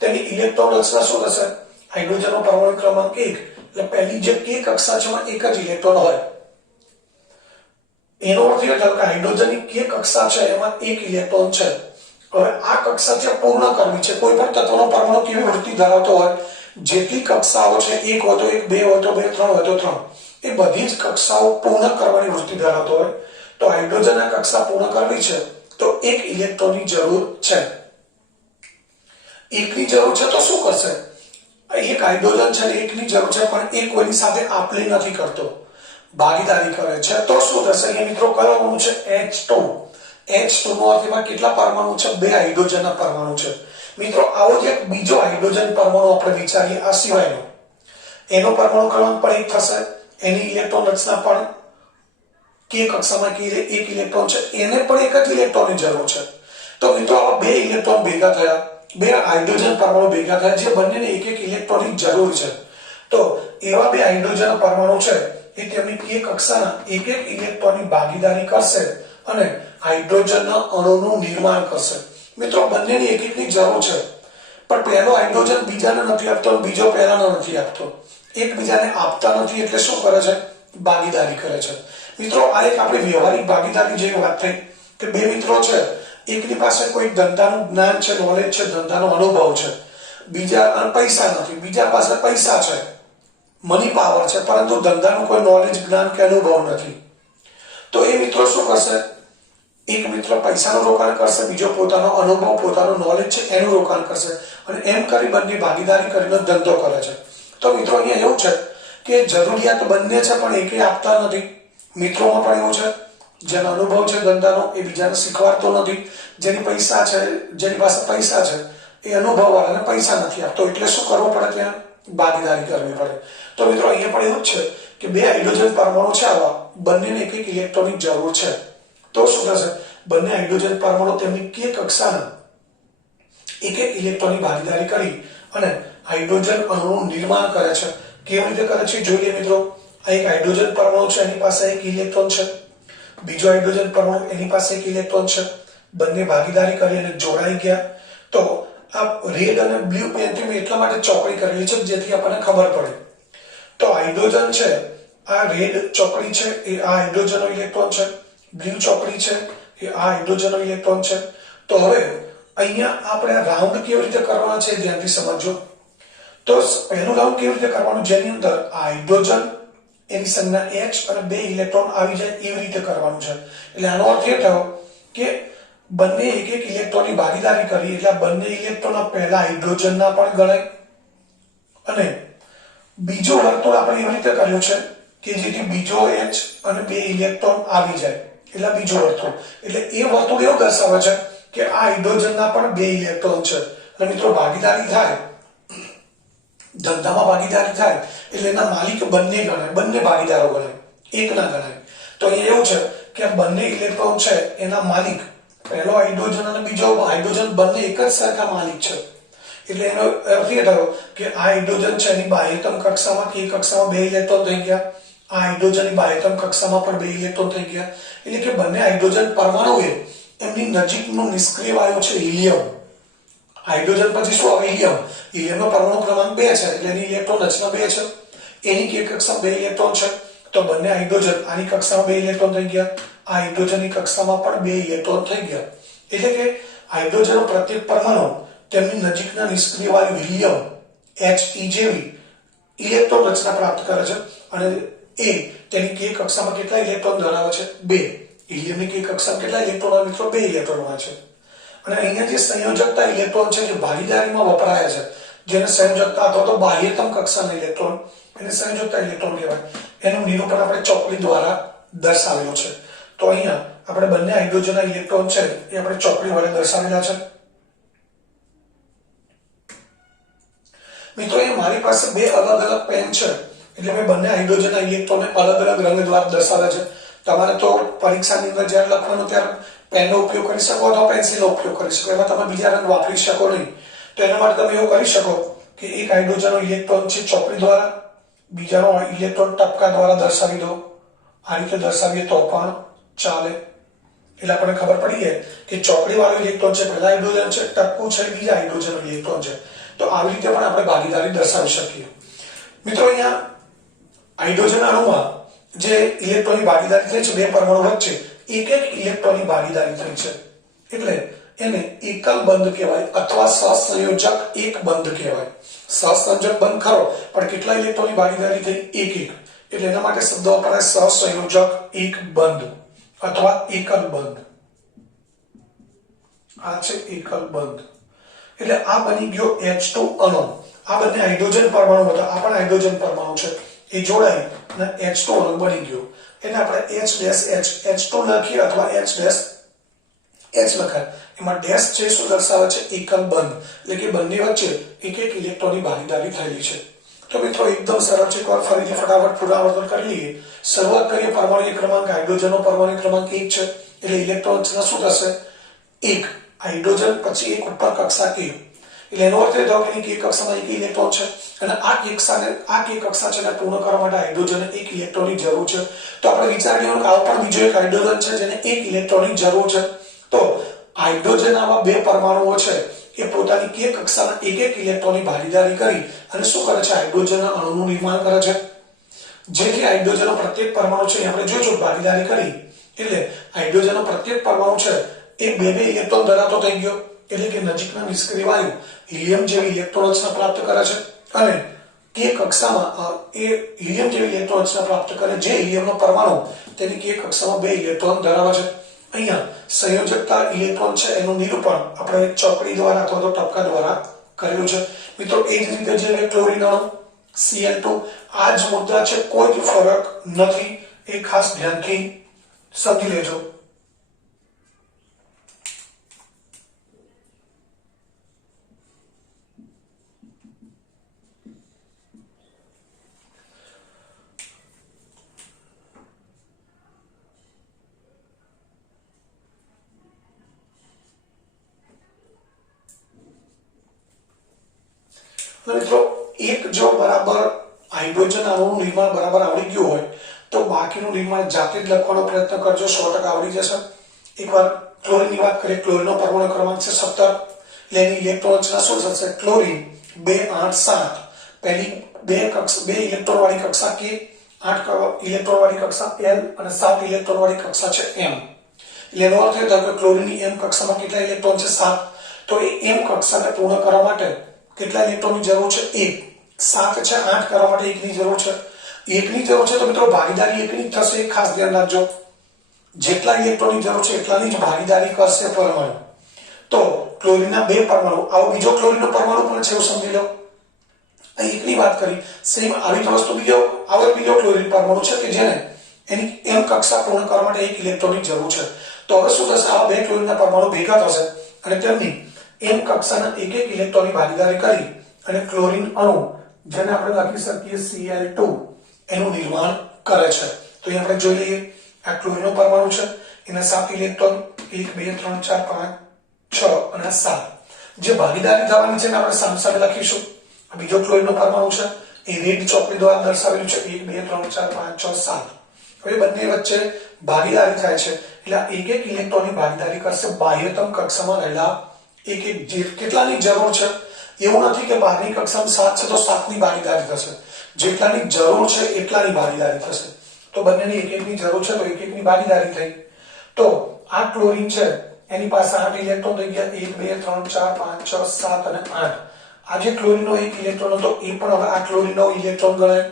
તેની ઇલેક્ટ્રોન રચના શું થશે? હાઇડ્રોજનનો પરમાણુ ક્રમાંક 1 એટલે પહેલી જે k કક્ષા છે એમાં એક જ ઇલેક્ટ્રોન હોય. એનો અર્થ એ થયો કે હાઇડ્રોજનની k કક્ષા છે એમાં એક ઇલેક્ટ્રોન છે. હવે આ કક્ષા છે પૂર્ણ કરવી છે. કોઈ પણ તત્વનો પરમાણુ કેવી વૃત્તિ ધરાવતો હોય, જેટલી કક્ષાઓ છે 1 હોય તો 1, 2 હોય તો 2, 3 હોય તો 3, એ બધી જ કક્ષાઓ પૂર્ણ કરવાની વૃત્તિ ધરાવતો હોય. તો હાઇડ્રોજનના કક્ષા પૂર્ણ કરવી છે તો એક ઇલેક્ટ્રોનની જરૂર છે. એકની જરૂર છે તો શું કરશે? એક હાઇડ્રોજન છે ને એકની જરૂર છે, પણ એ કોઈની સાથે આપ-લે નથી કરતો, ભાગીદારી કરે છે. તો શું થશે? અહીંયા મિત્રો કયો અણુ છે? H2. H2 નો અર્થ એમાં કેટલા પરમાણુ છે? 2 હાઇડ્રોજનના પરમાણુ છે. મિત્રો આવો જ એક બીજો હાઇડ્રોજન પરમાણુ આપણે વિચારીએ આ સિવાયનો. એનો પરમાણુ ક્રમાંક પણ 1 થશે. એની ઇલેક્ટ્રોન રચના પણ k કક્ષામાં એક ઇલેક્ટ્રોન છે, એને પણ એક જ ઇલેક્ટ્રોનની જરૂર છે. તો મિત્રો આવા 2 ઇલેક્ટ્રોન ભેગા થયા, 2 હાઇડ્રોજન પરમાણુ ભેગા થયા, જે બંનેને એક એક ઇલેક્ટ્રોનની જરૂર છે. તો એવા 2 હાઇડ્રોજન પરમાણુ છે એ તેમની k કક્ષાના એક એક ઇલેક્ટ્રોનની ભાગીદારી કરશે અને હાઇડ્રોજનના અણુનું નિર્માણ કરશે. મિત્રો બંનેની એક એકની જરૂર છે, પણ પહેલો હાઇડ્રોજન બીજાને નથી આપતો, બીજો પહેલાનો નથી આપતો. એકબીજાને આપતા નથી એટલે શું કરે છે? ભાગીદારી કરે છે. મિત્રો આ એક આપણી વ્યવહારિક ભાગીદારી જેવી વાત થઈ કે 2 મિત્રો છે, એકની પાસે કોઈ ધંધાનું જ્ઞાન છે, નોલેજ છે, ધંધાનો અનુભવ છે, બીજા પૈસા નથી, બીજા પાસે પૈસા છે, મની પાવર છે, પરંતુ ધંધાનું કોઈ નોલેજ, જ્ઞાન કે અનુભવ નથી. તો એ મિત્રો શું કરશે? એક મિત્ર પૈસાનું રોકાણ કરશે, બીજો પોતાનો અનુભવ, પોતાનો નોલેજ છે એનું રોકાણ કરશે, અને એમ કરી બંને ભાગીદારી કરીને ધંધો કરે છે. તો મિત્રો અહીંયા એવું છે કે જરૂરિયાત બંને છે પણ એકે આપતા નથી. મિત્રોમાં પણ એવું છે, જેનો અનુભવ છે ધંધાનો એ બીજાને શીખવાડતો નથી, જેની પૈસા છે, જેની પાસે પૈસા છે એ અનુભવ વાળાને પૈસા નથી આપતો, એટલે શું કરવું પડે? ત્યાં ભાગીદારી કરવી પડે. તો મિત્રો અહીંયા પણ એવું જ છે કે 2 હાઇડ્રોજન પરમાણુ છે, આવા બંનેને એક એક ઇલેક્ટ્રોનની જરૂર છે. તો શું થશે? બંને હાઇડ્રોજન પરમાણુ તેમની k કક્ષાના એક એક ઇલેક્ટ્રોનની ભાગીદારી કરી અને હાઇડ્રોજન અણુનું નિર્માણ કરે છે. કેવી રીતે કરે છે જોઈએ મિત્રો. આ એક હાઇડ્રોજન પરમાણુ છે, એની પાસે એક ઇલેક્ટ્રોન છે, બીજો હાઇડ્રોજન પરમાણુ એની પાસે એક ઇલેક્ટ્રોન છે, બંને ભાગીદારી કરી અને જોડાઈ ગયા. તો આ રેડ અને બ્લુ પેનથી મેં એટલા માટે ચોકડી કરેલી છે જેથી આપણને ખબર પડે. તો હાઇડ્રોજન છે, આ રેડ ચોકડી છે એ આ હાઇડ્રોજનનો ઇલેક્ટ્રોન છે, બ્લુ ચોકડી છે એ આ હાઇડ્રોજનનો ઇલેક્ટ્રોન છે. તો હવે અહીંયા આપણે રાઉન્ડ કેવી રીતે કરવાના છે ધ્યાનથી સમજો. તો પહેલું રાઉન્ડ કેવી રીતે કરવાનું? જેની અંદર હાઇડ્રોજન એની સંજ્ઞા H અને 2 ઇલેક્ટ્રોન આવી જાય એવી રીતે કરવાનું છે. એટલે આનો અર્થ એ થયો કે બંને એક એક ઇલેક્ટ્રોનની ભાગીદારી કરી એટલે બંને ઇલેક્ટ્રોન પહેલા હાઇડ્રોજનના પણ ગણાય, અને બીજો વર્તુળ આપણે એવી રીતે કર્યો છે કે જેથી બીજો H અને 2 ઇલેક્ટ્રોન આવી જાય એટલે બીજો વર્તુળ. એટલે એ વર્તુળ એવું દર્શાવે છે કે આ હાઇડ્રોજનના પણ 2 ઇલેક્ટ્રોન છે. અને મિત્રો ભાગીદારી થાય, ધંધામાં ભાગીદારી થાય એટલે એના માલિક બંને ગણાય, બંને ભાગીદારો ગણાય, એક ના ગણાય. તો અહીંયા એવું છે કે બંને ઇલેક્ટ્રોન છે એના માલિક, પહેલો હાઇડ્રોજન અને બીજો હાઇડ્રોજન બંને એક જ સરખા માલિક છે. એટલે એનો અર્થ એ થયો કે આ હાઇડ્રોજન છે એની બાહ્યતમ કક્ષામાં કે કક્ષામાં 2 ઇલેક્ટ્રોન થઈ ગયા, આ હાઇડ્રોજનની બાહ્યતમ કક્ષામાં પણ 2 ઇલેક્ટ્રોન થઈ ગયા. એટલે કે બંને હાઇડ્રોજન પરમાણુએ એમની નજીકનું નિષ્ક્રિય વાયુ છે હિલિયમ. હાઇડ્રોજન પછી શું આવે? હિલિયમ. હિલિયમનો પરમાણુ ક્રમાંક 2 છે એટલે એની ઇલેક્ટ્રોન રચના 2 છે. એની કે કક્ષામાં 2 ઇલેક્ટ્રોન છે તો બંને હાઇડ્રોજન આની કક્ષામાં 2 ઇલેક્ટ્રોન થઈ ગયા, આ હાઇડ્રોજનની કક્ષામાં પણ 2 ઇલેક્ટ્રોન થઈ ગયા. એટલે કે હાઇડ્રોજનનો પ્રત્યેક પરમાણુ તેમની નજીકના નિષ્ક્રિય વાયુ હિલિયમ He જેવી ઇલેક્ટ્રોન રચના પ્રાપ્ત કરે છે અને એ તેની કે કક્ષામાં કેટલા ઇલેક્ટ્રોન ધરાવે છે? 2. હિલિયમની કે કક્ષામાં કેટલા ઇલેક્ટ્રોન આવે મિત્રો? 2 ઇલેક્ટ્રોન હોય છે. અને અહીંયા જે સંયોજકતા ઇલેક્ટ્રોન છે જે ભાગીદારીમાં વપરાય છે, જેને સંયોજકતા અથવા તો બાહ્યતમ કક્ષાના ઇલેક્ટ્રોન, એને સંયોજકતા ઇલેક્ટ્રોન કહેવાય. એનું નિરૂપણ આપણે ચોકડી દ્વારા દર્શાવેલું છે. તો અહીંયા આપણે બંને હાઇડ્રોજનના ઇલેક્ટ્રોન છે એ આપણે ચોકડી વડે દર્શાવેલા છે. મિત્રો અહીંયા મારી પાસે 2 અલગ અલગ પેન છે એટલે મેં બંને હાઇડ્રોજનના ઇલેક્ટ્રોનને અલગ અલગ રંગ દ્વારા દર્શાવ્યા છે. તમારે તો પરીક્ષાની અંદર જ્યારે લખવાનું ત્યારે પેનનો ઉપયોગ કરી શકો અથવા પેન્સિલનો ઉપયોગ કરી શકો, એમાં તમે બીજા રંગ વાપરી શકો નહીં. તો એના માટે તમે એવું કરી શકો કે એક હાઇડ્રોજનનો ઇલેક્ટ્રોન છે ચોકડી દ્વારા, બીજાનો ઇલેક્ટ્રોન ટપકા દ્વારા દર્શાવી દો. આ રીતે દર્શાવીએ તો પણ ચાલે. એટલે આપણને ખબર પડી જાય કે ચોકડી વાળો ઇલેક્ટ્રોન છે પહેલા હાઇડ્રોજન છે, ટપકું છે બીજા હાઇડ્રોજનનો ઇલેક્ટ્રોન છે. તો આવી રીતે પણ આપણે ભાગીદારી દર્શાવી શકીએ. મિત્રો અહીંયા હાઇડ્રોજન અણુમાં જે ઇલેક્ટ્રોનની ભાગીદારી થઈ છે 2 પરમાણુ વચ્ચે એક ઇલેક્ટ્રોનની ભાગીદારી થઈ છે એટલે એને એકલ બંધ કહેવાય અથવા સહસંયોજક એક બંધ કહેવાય. સહસંયોજક બંધ ખરો પણ કેટલા ઇલેક્ટ્રોનની ભાગીદારી થઈ? એક. એટલે એના માટે શબ્દ વપરાય સહસંયોજક એક બંધ અથવા એકલ બંધ. આ છે એકલ બંધ. એટલે આ બની ગયો H2 અણુ. આ બંને હાઇડ્રોજન પરમાણુ હતા, આ પણ હાઇડ્રોજન પરમાણુ છે, એ જોડાઈ અને H2 અણુ બની ગયો. એને આપણે H2 લખીએ અથવા H લખાય. એમાં ડેશ છે શું દર્શાવે છે? એકલ બંધ. એટલે કે બંને વચ્ચે એક ઇલેક્ટ્રોનની ભાગીદારી થયેલી છે. તો મિત્રો એકદમ સરળ છે. એકવાર ફરીથી ફટાફટ પુનરાવર્તન કરી લઈએ. શરૂઆત કરીએ પરમાણુ ક્રમાંક. હાઇડ્રોજનનો પરમાણુ ક્રમાંક 1 છે એટલે ઇલેક્ટ્રોન રચના શું થશે? 1. હાઇડ્રોજન પછી એક ઉપર કક્ષા K. એટલે એનો અર્થ એ થયો કે K કક્ષામાં 1 ઇલેક્ટ્રોન છે અને આ K કક્ષા છે ને પૂર્ણ કરવા માટે હાઇડ્રોજનને 1 ઇલેક્ટ્રોનની જરૂર છે. તો આપણે વિચારી લઈએ કે આ પણ બીજો એક હાઇડ્રોજન છે જેને 1 ઇલેક્ટ્રોનની જરૂર છે. તો હાઇડ્રોજન આવા 2 પરમાણુઓ છે એ પોતાની K કક્ષાના 1 ઇલેક્ટ્રોનની ભાગીદારી કરી અને શું કરે છે? હાઇડ્રોજનના અણુનું નિર્માણ કરે છે. જેથી હાઇડ્રોજનનો પ્રત્યેક પરમાણુ છે આપણે જોઈશું ભાગીદારી કરી એટલે હાઇડ્રોજનનો પ્રત્યેક પરમાણુ છે એ 2 ઇલેક્ટ્રોન ધરાવતો થઈ ગયો. એટલે કે નજીકના નિષ્ક્રિય વાયુ હિલિયમ જેવી ઇલેક્ટ્રોન રચના પ્રાપ્ત કરે છે અને કે કક્ષામાં એ હિલિયમ જેવી ઇલેક્ટ્રોન રચના પ્રાપ્ત કરે જે હિલિયમનો પરમાણુ તેની કે કક્ષામાં 2 ઇલેક્ટ્રોન ધરાવે છે. અહીંયા સંયોજકતા ઇલેક્ટ્રોન છે એનું નિરૂપણ આપણે ચોકડી દ્વારા અથવા તો ટપકા દ્વારા કરેલું છે. મિત્રો એ જ રીતે જે ક્લોરીન અણુ Cl2 આ જ મુદ્દા છે, કોઈ જ ફરક નથી. એ ખાસ ધ્યાનથી સમજી લેજો. મિત્રો એક જો બરાબર હાઇડ્રોજન અણુનું નિર્માણ બરાબર આવડી ગયું હોય તો બાકીનું નિર્માણ જાતે જ લખવાનો પ્રયત્ન કરજો, 100% આવડી જશે. એકવાર ક્લોરીનની વાત કરીએ. ક્લોરીનનો પરમાણુ ક્રમાંક છે 17. એની ઇલેક્ટ્રોન રચના શું થશે? ક્લોરીન 2 8 7. પહેલી 2 ઇલેક્ટ્રોન વાળી કક્ષા K, 8 ઇલેક્ટ્રોન વાળી કક્ષા L અને 7 ઇલેક્ટ્રોન વાળી કક્ષા છે M. એટલે એનો અર્થ એ થાય કે ક્લોરીનની M કક્ષામાં કેટલા ઇલેક્ટ્રોન છે? 7. તો એ M કક્ષાને પૂર્ણ કરવા માટે કેટલા ઇલેક્ટ્રોનની જરૂર છે? 1. 7 છે 8 કરવા માટે 1 ની જરૂર છે. 1 ની જરૂર છે તો મિત્રો ભાગીદારી 1 ની થશે. ખાસ ધ્યાન રાખજો, જેટલા ઇલેક્ટ્રોનની જરૂર છે એટલાની જ ભાગીદારી કરશે પરમાણુ. તો ક્લોરીનના 2 પરમાણુ, આવો બીજો ક્લોરીનનો પરમાણુ પણ છે એવું સમજી લો. અહીં 1 ની વાત કરી, સેમ આવી જ વસ્તુ બીજો ક્લોરીન પરમાણુ છે કે જેને એની M કક્ષા પૂર્ણ કરવા માટે 1 ઇલેક્ટ્રોનની જરૂર છે. તો હવે શું થશે? આ 2 ક્લોરીનના પરમાણુ ભેગા થશે અને તેમની M કક્ષાના 1 ઇલેક્ટ્રોનની ભાગીદારી કરી અને ક્લોરીન અણુ જેને આપણે લખી શકીએ Cl2 એનું નિર્માણ કરે છે. તો અહીં આપણે જોઈ લઈએ. આ ક્લોરીનનો પરમાણુ છે, એના 7 ઇલેક્ટ્રોન 1 2 3 4 5 6 અને 7. જે ભાગીદારી થવાની છે ને આપણે સામે સામે લખીશું. બીજો ક્લોરીનનો પરમાણુ છે એ રેડ ચોકડી દ્વારા દર્શાવેલું છે 1 2 3 4 5 6 7. હવે બંને વચ્ચે ભાગીદારી થાય છે એટલે એક એક ઇલેક્ટ્રોનની ભાગીદારી કરશે બાહ્યતમ કક્ષામાં રહેલા એક એક કેટલાની જરૂર છે એવું નથી કે બહારની કક્ષામાં 7 છે તો 7 ની ભાગીદારી થશે. જેટલાની જરૂર છે એટલાની ભાગીદારી થશે. તો બંનેની એક એકની જરૂર છે તો એક એકની ભાગીદારી થઈ. તો આ ક્લોરીન છે એની પાસે 8 ઇલેક્ટ્રોન થઈ ગયા 1 2 3 4 5 6 7 અને 8. આ જે ક્લોરીનનો એક ઇલેક્ટ્રોન હતો એ પણ હવે આ ક્લોરીનનો ઇલેક્ટ્રોન ગણાય.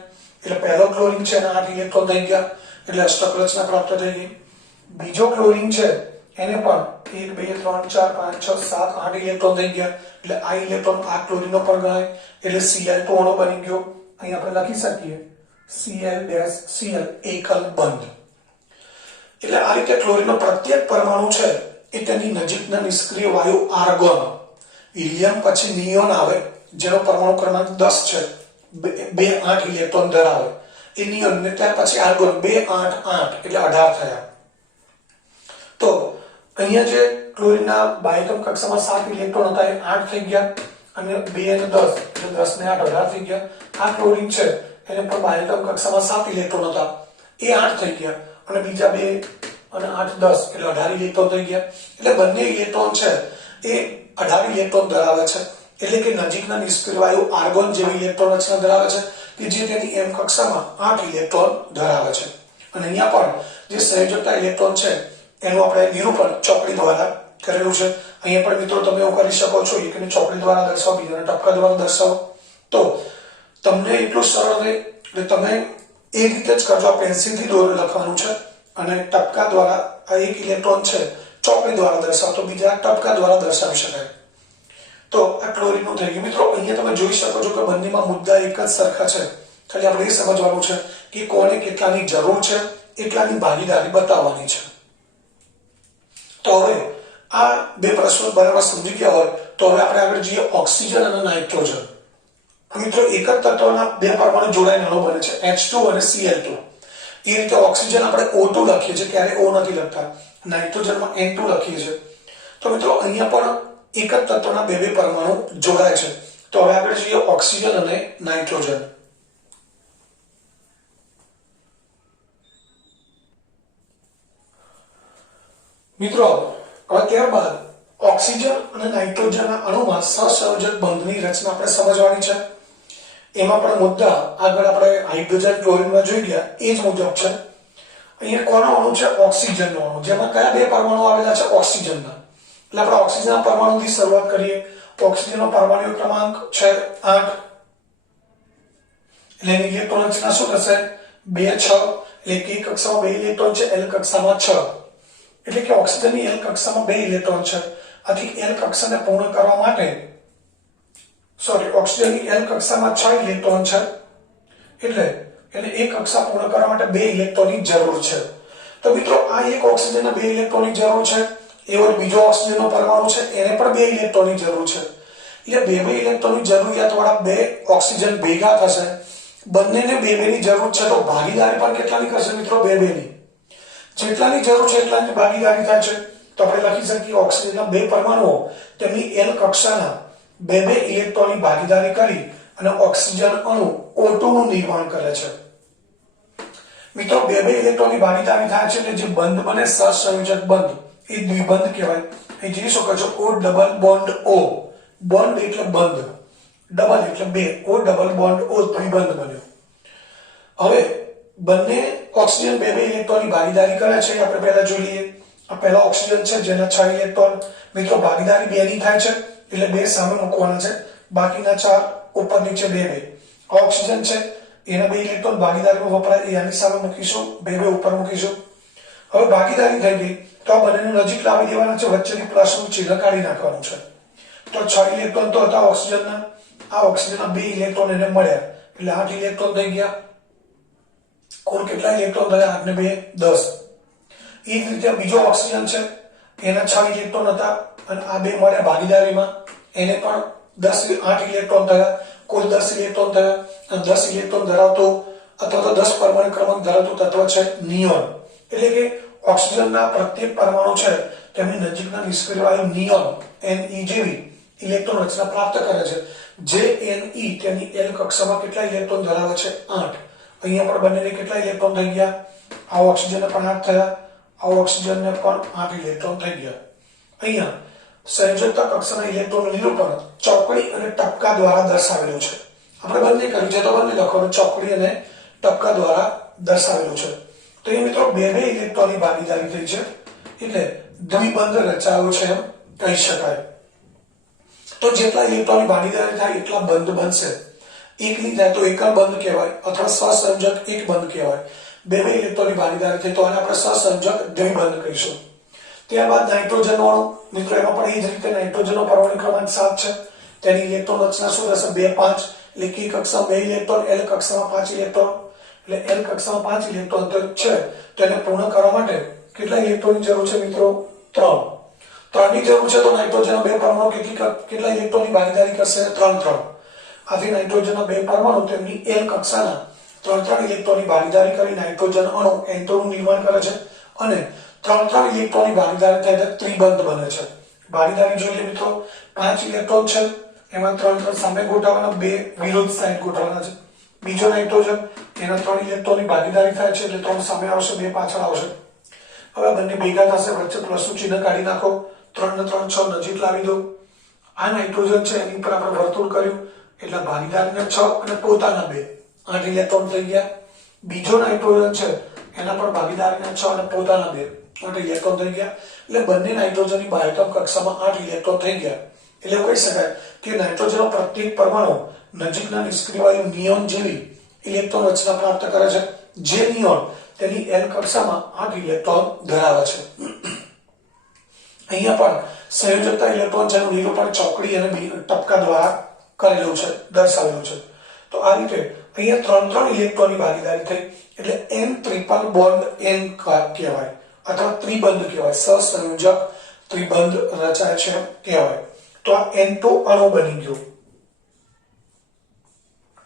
એટલે પહેલો ક્લોરીન છે એના 8 ઇલેક્ટ્રોન થઈ ગયા એટલે અષ્ટક રચના પ્રાપ્ત થઈ ગઈ. બીજો ક્લોરીન છે એને પણ 1 2 3 4 5 6 7 8 ઇલેક્ટ્રોન થઈ ગયા એટલે આ ઇલેક્ટ્રોન આ ક્લોરીનનો પણ ગણાય એટલે Cl2 અણુ બની ગયો. અહીં આપણે લખી શકીએ Cl એકલ બંધ. એટલે આ રીતે ક્લોરીનનો પ્રત્યેક પરમાણુ છે એ તેની નજીકના નિષ્ક્રિય વાયુ આર્ગોન, હિલિયમ પછી નિયોન આવે જેનો પરમાણુ ક્રમાંક 10 છે, 2 8 ઇલેક્ટ્રોન ધરાવે એ નિયોન ને ત્યાર પછી આર્ગોન 2 8 8 એટલે 18 થયા. તો અહીંયા જે ક્લોરીનના બાહ્યતમ કક્ષામાં 7 ઇલેક્ટ્રોન હતા એ 8 થઈ ગયા અને 2 અને 10 એટલે 10 ને 8 18 થઈ ગયા. આ ક્લોરીન છે એને પણ બાહ્યતમ કક્ષામાં 7 ઇલેક્ટ્રોન હતા એ 8 થઈ ગયા અને બીજા 2 અને 8 10 એટલે 18 ઇલેક્ટ્રોન થઈ ગયા. એટલે બંને ઇલેક્ટ્રોન છે એ 18 ઇલેક્ટ્રોન ધરાવે છે. એટલે કે નજીકના નિષ્ક્રિય વાયુ આર્ગોન જેવી ઇલેક્ટ્રોન રચના ધરાવે છે કે જે તેની m કક્ષામાં 8 ઇલેક્ટ્રોન ધરાવે છે. અને અહીંયા પણ જે સંયોજકતા ઇલેક્ટ્રોન છે એનું આપણે નિરૂપણ ચોકડી દ્વારા કરેલું છે. અહીંયા પણ મિત્રો તમે એવું કરી શકો છો એકને ચોકડી દ્વારા દર્શાવો બીજાને ટપકા દ્વારા દર્શાવો. તો તમને એટલું સરળ રહે એટલે તમે એ રીતે જ કરજો. પેન્સિલથી દોરી લખવાનું છે અને ટપકા દ્વારા આ એક ઇલેક્ટ્રોન છે ચોકડી દ્વારા દર્શાવો તો બીજા ટપકા દ્વારા દર્શાવી શકાય. તો આ ક્લોરીનનું થઈ ગયું. મિત્રો અહીંયા તમે જોઈ શકો છો કે બંનેમાં મુદ્દા એક જ સરખા છે. ખાલી આપણે એ સમજવાનું છે કે કોને કેટલાની જરૂર છે એટલાની ભાગીદારી બતાવવાની છે. તો હવે આ બે પ્રશ્નો બરાબર સમજી ગયા હોય તો હવે આપણે આગળ જઈએ ઓક્સિજન અને નાઇટ્રોજન. મિત્રો એક જ તત્વના બે પરમાણુ જોડાઈને અણુ બને છે H2 અને Cl2. એ રીતે ઓક્સિજન આપણે O2 લખીએ છીએ ક્યારે O નથી લખતા, નાઇટ્રોજનમાં N2 લખીએ છીએ. તો મિત્રો અહીંયા પણ એક જ તત્વના બે પરમાણુ જોડાય છે. તો હવે આગળ જઈએ ઓક્સિજન અને નાઇટ્રોજન. મિત્રો હવે ત્યારબાદ ઓક્સિજન અને નાઇટ્રોજનના અણુમાં સહસંયોજક બંધની રચના આપણે સમજવાની છે. એમાં પણ મુદ્દા આગળ આપણે હાઇડ્રોજન ક્લોરીનમાં જોઈ ગયા એ જ મુજબ છે. અહીંયા કોનો અણુ છે? ઓક્સિજનનો અણુ, જેમાં કયા બે પરમાણુ આવેલા છે? ઓક્સિજનના. એટલે આપણે ઓક્સિજનના પરમાણુથી શરૂઆત કરીએ. ઓક્સિજનનો પરમાણુ ક્રમાંક છે 8. એટલે એની ઇલેક્ટ્રોન રચના શું થશે? 2 6. એટલે કે કક્ષામાં 2 ઇલેક્ટ્રોન છે, L કક્ષામાં 6. એટલે કે ઓક્સિજનની L કક્ષામાં 2 ઇલેક્ટ્રોન છે. આથી L કક્ષાને પૂર્ણ કરવા માટે ઓક્સિજનની L કક્ષામાં 6 ઇલેક્ટ્રોન છે. એટલે એને એક કક્ષા પૂર્ણ કરવા માટે 2 ઇલેક્ટ્રોનની જરૂર છે. તો મિત્રો આ એક ઓક્સિજનને 2 ઇલેક્ટ્રોનની જરૂર છે. એવો બીજો ઓક્સિજનનો પરમાણુ છે એને પણ 2 ઇલેક્ટ્રોનની જરૂર છે. એટલે 2 ઇલેક્ટ્રોનની જરૂરિયાત વાળા 2 ઓક્સિજન ભેગા થશે. બંનેને 2 ની જરૂર છે તો ભાગીદારી પણ કેટલાની કરશે મિત્રો? 2 ની. જેટલાની જરૂર છે એટલાની ભાગીદારી થાય છે. તો આપણે લખી શકીએ ઓક્સિજનના 2 પરમાણુઓ તેમની L કક્ષાના 2 ઇલેક્ટ્રોનની ભાગીદારી કરી અને ઓક્સિજન અણુ O2 નું નિર્માણ કરે છે. મિત્રો 2 ઇલેક્ટ્રોનની ભાગીદારી થાય છે એટલે જે બંધ બને સહસંયોજક બંધ એ દ્વિબંધ કહેવાય. અહીં જોઈ શકો છો O double bond O. Bond એટલે બંધ, ડબલ એટલે 2, O ડબલ બોન્ડ O દ્વિબંધ બન્યો. હવે બંને ઓક્સિજન 2 ઇલેક્ટ્રોનની ભાગીદારી કરે છે આપણે પહેલા જોઈ લઈએ. આ પહેલા ઓક્સિજન છે જેના 6 ઇલેક્ટ્રોન. મિત્રો ભાગીદારી 2 ની થાય છે એટલે 2 સામે મૂકવાના છે, બાકીના 4 ઉપર નીચે 2. ઓક્સિજન છે એના 2 ઇલેક્ટ્રોન ભાગીદારીમાં વપરાય એ આની સામે મૂકીશું, 2 ઉપર મૂકીશું. હવે ભાગીદારી થઈ ગઈ તો આ બંનેને નજીક લાવી દેવાના છે, વચ્ચેની પ્લસનું ચિહ્ન કાઢી નાખવાનું છે. તો 6 ઇલેક્ટ્રોન તો હતા ઓક્સિજનના, આ ઓક્સિજનના 2 ઇલેક્ટ્રોન એને મળ્યા એટલે 8 ઇલેક્ટ્રોન થઈ ગયા. કુલ કેટલા ઇલેક્ટ્રોન થયા? 8 ને 2 10. એ જ રીતે બીજો ઓક્સિજન છે એના 6 ઇલેક્ટ્રોન હતા અને આ 2 મળ્યા ભાગીદારીમાં, એને પણ 8 ઇલેક્ટ્રોન થયા. કુલ 10 ઇલેક્ટ્રોન થયા. અને 10 ઇલેક્ટ્રોન ધરાવતું અથવા તો 10 પરમાણુ ક્રમાંક ધરાવતું તત્વ છે નિયોન. એટલે કે ઓક્સિજનના પ્રત્યેક પરમાણુ છે તેમની નજીકના નિષ્ક્રિય વાયુ નિયોન Ne જેવી ઇલેક્ટ્રોન રચના પ્રાપ્ત કરે છે. જે Ne તેની L કક્ષામાં કેટલા ઇલેક્ટ્રોન ધરાવે છે? 8. અહીંયા પણ બંનેને કેટલા ઇલેક્ટ્રોન થઈ ગયા? આ ઓક્સિજનને પણ 8 થયા, આ ઓક્સિજનને પણ 8 ઇલેક્ટ્રોન થઈ ગયા. અહીંયા સંયોજકતા કક્ષાના ઇલેક્ટ્રોનનું નિરૂપણ ચોકડી અને ટપકા દ્વારા દર્શાવેલું છે. આપણે બંને કર્યું છે તો બંને લખવાનું, ચોકડી અને ટપકા દ્વારા દર્શાવેલું છે. તો એ મિત્રો બે ઇલેક્ટ્રોનની ભાગીદારી થઈ છે એટલે દ્વિબંધ રચાયો છે એમ કહી શકાય. તો જેટલા ઇલેક્ટ્રોનની ભાગીદારી થાય એટલા બંધ બનશે. એકની થાય તો એકલ બંધ કહેવાય અથવા સહસંયોજક એક બંધ કહેવાય. બે ઇલેક્ટ્રોનની ભાગીદારી થઈ તો આને આપણે સહસંયોજક દ્વિબંધ કહીશું. ત્યારબાદ નાઇટ્રોજનનો અણુ, મિત્રો એમાં પણ એ જ રીતે નાઇટ્રોજનનો પરમાણુ ક્રમાંક 7 છે. તેની ઇલેક્ટ્રોન રચના શું થશે? 2 5 એટલે કે કક્ષામાં 2 ઇલેક્ટ્રોન, L કક્ષામાં 5 ઇલેક્ટ્રોન. એટલે L કક્ષામાં 5 ઇલેક્ટ્રોન છે તો એને પૂર્ણ કરવા માટે કેટલા ઇલેક્ટ્રોનની જરૂર છે મિત્રો? 3. 3 ની જરૂર છે તો નાઇટ્રોજનના 2 પરમાણુ કેટલા ઇલેક્ટ્રોનની ભાગીદારી કરશે? 3. આથી નાઇટ્રોજનના 2 પરમાણુ તેમની L કક્ષાના 3 ઇલેક્ટ્રોનની ભાગીદારી કરી નાઇટ્રોજન અણુ N2 નું નિર્માણ કરે છે અને 3 ઇલેક્ટ્રોનની ભાગીદારી થાય એટલે ત્રિબંધ બને છે. ભાગીદારી જોઈએ મિત્રો, 5 ઇલેક્ટ્રોન છે, એમાં 3 સામે ગોઠવવાના, 2 વિરુદ્ધ સાઈડ ગોઠવવાના છે. બીજો નાઇટ્રોજન, એના 3 ઇલેક્ટ્રોનની ભાગીદારી થાય છે એટલે 3 સામે આવશે, 2 પાછળ આવશે. હવે બંને ભેગા થશે, વચ્ચે પ્લસનું ચિહ્ન કાઢી નાખો, 3 ને 3 6 નજીક લાવી દો. આ નાઇટ્રોજન છે એની પર આપણે વર્તુળ કર્યું એટલે ભાગીદારીના 6 અને પોતાના 2 8 ઇલેક્ટ્રોન થઈ ગયા. બીજો નાઇટ્રોજન છે એના પર ભાગીદારીના 6 અને પોતાના 2 8 ઇલેક્ટ્રોન થઈ ગયા. એટલે બંને નાઇટ્રોજનની બાહ્યતમ કક્ષામાં 8 ઇલેક્ટ્રોન થઈ ગયા. એટલે કહી શકાય કે નાઇટ્રોજનનો પ્રત્યેક પરમાણુ નજીકના નિષ્ક્રિય વાયુ નિયોન જેવી ઇલેક્ટ્રોન રચના પ્રાપ્ત કરે છે. જે નિયોન તેની L કક્ષામાં 8 ઇલેક્ટ્રોન ધરાવે છે. અહીંયા પણ સંયોજકતા ઇલેક્ટ્રોન જેનું નિરૂપણ ચોકડી અને ટપકા દ્વારા કરેલું છે, દર્શાવેલું છે. તો આ રીતે અહીંયા 3 ઇલેક્ટ્રોનની ભાગીદારી થઈ એટલે N ટ્રિપલ બોન્ડ N કહેવાય અથવા ત્રિબંધ કહેવાય, સહસંયોજક ત્રિબંધ રચાય છે કહેવાય. તો આ N2 અણુ બની ગયો.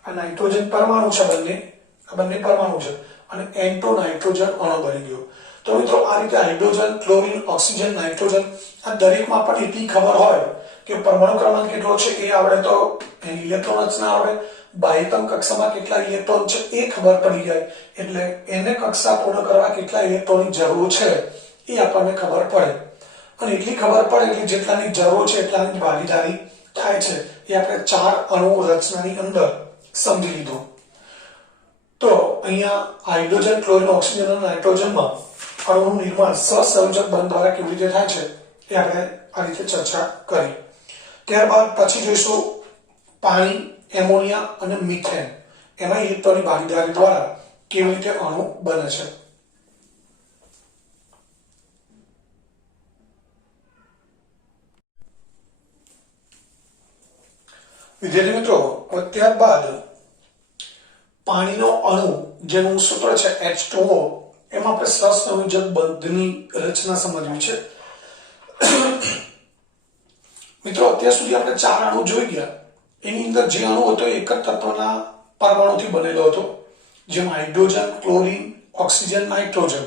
આ નાઇટ્રોજન પરમાણુ છે, બંને પરમાણુ છે અને N2 નાઇટ્રોજન અણુ બની ગયો. તો મિત્રો આ રીતે હાઇડ્રોજન, ક્લોરીન, ઓક્સિજન, નાઇટ્રોજન આ દરેકમાં પણ એટલી ખબર હોય કે પરમાણુ ક્રમાંક કેટલો છે એ આવડે તો એની ઇલેક્ટ્રોન રચના આવડે, બાહ્યતમ કક્ષામાં કેટલા ઇલેક્ટ્રોન છે એ ખબર પડી જાય એટલે એને કક્ષા પૂર્ણ કરવા કેટલા ઇલેક્ટ્રોનની જરૂર છે એ આપણને ખબર પડે. અને એટલી ખબર પડે એટલે જેટલાની જરૂર છે એટલાની ભાગીદારી થાય છે એ આપણે 4 અણુ રચનાની અંદર સમજી લીધું. તો અહીંયા હાઇડ્રોજન, ક્લોરીન, ઓક્સિજન અને નાઇટ્રોજનમાં અણુનું નિર્માણ સહસંયોજક બંધ દ્વારા કેવી રીતે થાય છે એ આપણે આ રીતે ચર્ચા કરી. ત્યારબાદ પછી જોઈશું પાણી, એમોનિયા અને મિથેન, એમાં ઇલેક્ટ્રોનની ભાગીદારી દ્વારા કેવી રીતે અણુ બને છે. વિદ્યાર્થી મિત્રો, ત્યારબાદ પાણીનો અણુ જેનું સૂત્ર છે H2O, એમાં આપણે સહસંયોજક બંધની રચના સમજવી છે. મિત્રો અત્યાર સુધી આપણે 4 અણુ જોઈ ગયા. એની અંદર જે અણુ હતો એક જ તત્વના પરમાણુથી બનેલો હતો, જેમાં હાઇડ્રોજન, ક્લોરીન, ઓક્સિજન, નાઇટ્રોજન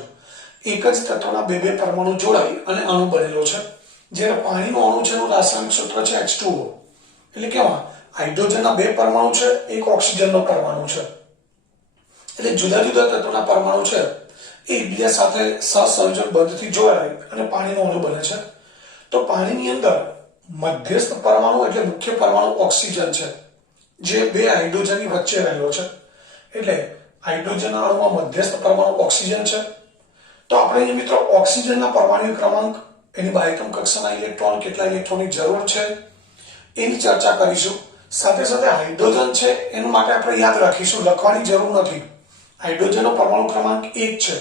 એક જ તત્વના બે પરમાણુ જોડાઈ અને અણુ બનેલો છે. જ્યારે પાણીનો અણુ છે એનું રાસાયણિક સૂત્ર છે H2O. એટલે કેવા હાઇડ્રોજનના 2 પરમાણુ છે, એક ઓક્સિજનનો પરમાણુ છે. એટલે જુદા જુદા તત્વના પરમાણુ છે એ એકબીજા સાથે સહસંયોજક બંધથી જોડાય અને પાણીનો અણુ બને છે. તો પાણીની અંદર મધ્યસ્થ પરમાણુ એટલે મુખ્ય પરમાણુ ઓક્સિજન છે, જે 2 હાઇડ્રોજનની વચ્ચે રહેલો છે. એટલે હાઇડ્રોજનના અણુમાં મધ્યસ્થ પરમાણુ ઓક્સિજન છે. તો આપણે અહીં મિત્રો ઓક્સિજનના પરમાણુ ક્રમાંક, એની બાહ્યતમ કક્ષાના ઇલેક્ટ્રોન, કેટલા ઇલેક્ટ્રોનની જરૂર છે એની ચર્ચા કરીશું. સાથે સાથે હાઇડ્રોજન છે એના માટે આપણે યાદ રાખીશું, લખવાની જરૂર નથી. હાઇડ્રોજનનો પરમાણુ ક્રમાંક 1 છે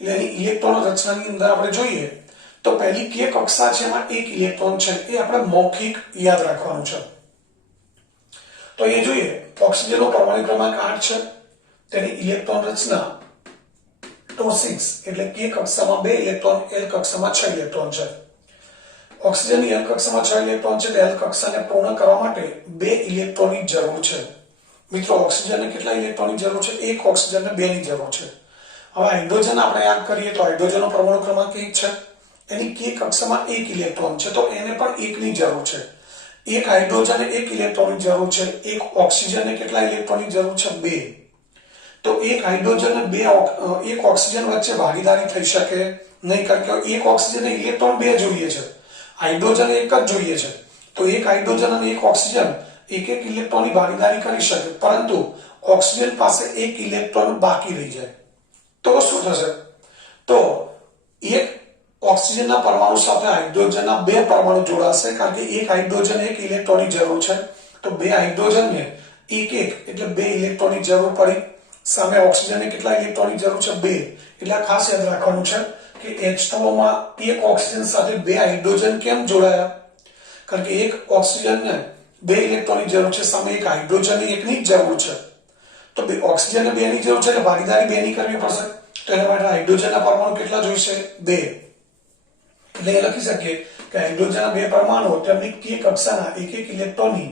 એટલે એની ઇલેક્ટ્રોન રચનાની અંદર આપણે જોઈએ તો પહેલી કે કક્ષા છે એમાં 1 ઇલેક્ટ્રોન છે, એ આપણે મૌખિક યાદ રાખવાનું છે. તો એ જોઈએ ઓક્સિજનનો પરમાણુ ક્રમાંક 8 છે, તેની ઇલેક્ટ્રોન રચના 2 6 એટલે કે કક્ષામાં 2 ઇલેક્ટ્રોન, L કક્ષામાં 6 ઇલેક્ટ્રોન છે. ઓક્સિજનની L કક્ષામાં 6 ઇલેક્ટ્રોન છે, L કક્ષાને પૂર્ણ કરવા માટે 2 ઇલેક્ટ્રોનની જરૂર છે. મિત્રો ઓક્સિજનને કેટલા ઇલેક્ટ્રોનની જરૂર છે? 1 ઓક્સિજનને 2 ની જરૂર છે. હવે હાઇડ્રોજન આપણે યાદ કરીએ તો હાઇડ્રોજનનો પરમાણુ ક્રમાંક 1 છે, એની કે કક્ષામાં 1 ઇલેક્ટ્રોન છે તો એને પણ 1 ની જરૂર છે. એક હાઇડ્રોજનને એક ઇલેક્ટ્રોનની જરૂર છે, એક ઓક્સિજનને કેટલા ઇલેક્ટ્રોનની જરૂર છે? 2. તો એક હાઇડ્રોજન અને એક ઓક્સિજન વચ્ચે ભાગીદારી થઈ શકે નહીં, કારણ કે એક ઓક્સિજન ઇલેક્ટ્રોન 2 જોઈએ છે, હાઇડ્રોજન એક જ જોઈએ છે. તો એક હાઇડ્રોજન અને એક ઓક્સિજન એક એક ઇલેક્ટ્રોનની ભાગીદારી કરી શકે, પરંતુ ઓક્સિજન પાસે એક ઇલેક્ટ્રોન બાકી રહી જાય તો શું થશે? તો એક ઓક્સિજનના પરમાણુ સાથે હાઇડ્રોજનના 2 પરમાણુ જોડાશે, કારણ કે એક હાઇડ્રોજન એક ઇલેક્ટ્રોનની જરૂર છે. તો 2 હાઇડ્રોજનને એક એટલે 2 ઇલેક્ટ્રોનની જરૂર પડી. સામે ઓક્સિજનને કેટલા ઇલેક્ટ્રોનની જરૂર છે? 2. એટલે ખાસ યાદ રાખવાનું છે કે H2O માં એક ઓક્સિજન સાથે 2 હાઇડ્રોજન કેમ જોડાયા? કારણ કે એક ઓક્સિજનને 2 ઇલેક્ટ્રોનની જરૂર છે, સામે એક હાઇડ્રોજનની એકની જ જરૂર છે. તો ઓક્સિજનને 2 ની જરૂર છે, એટલે ભાગીદારી 2 ની કરવી પડશે. તો એના માટે હાઇડ્રોજનના પરમાણુ કેટલા જોઈશે? 2. એટલે એ લખી શકીએ કે હાઇડ્રોજનના 2 પરમાણુઓ તેમની k કક્ષાના એક એક ઇલેક્ટ્રોનની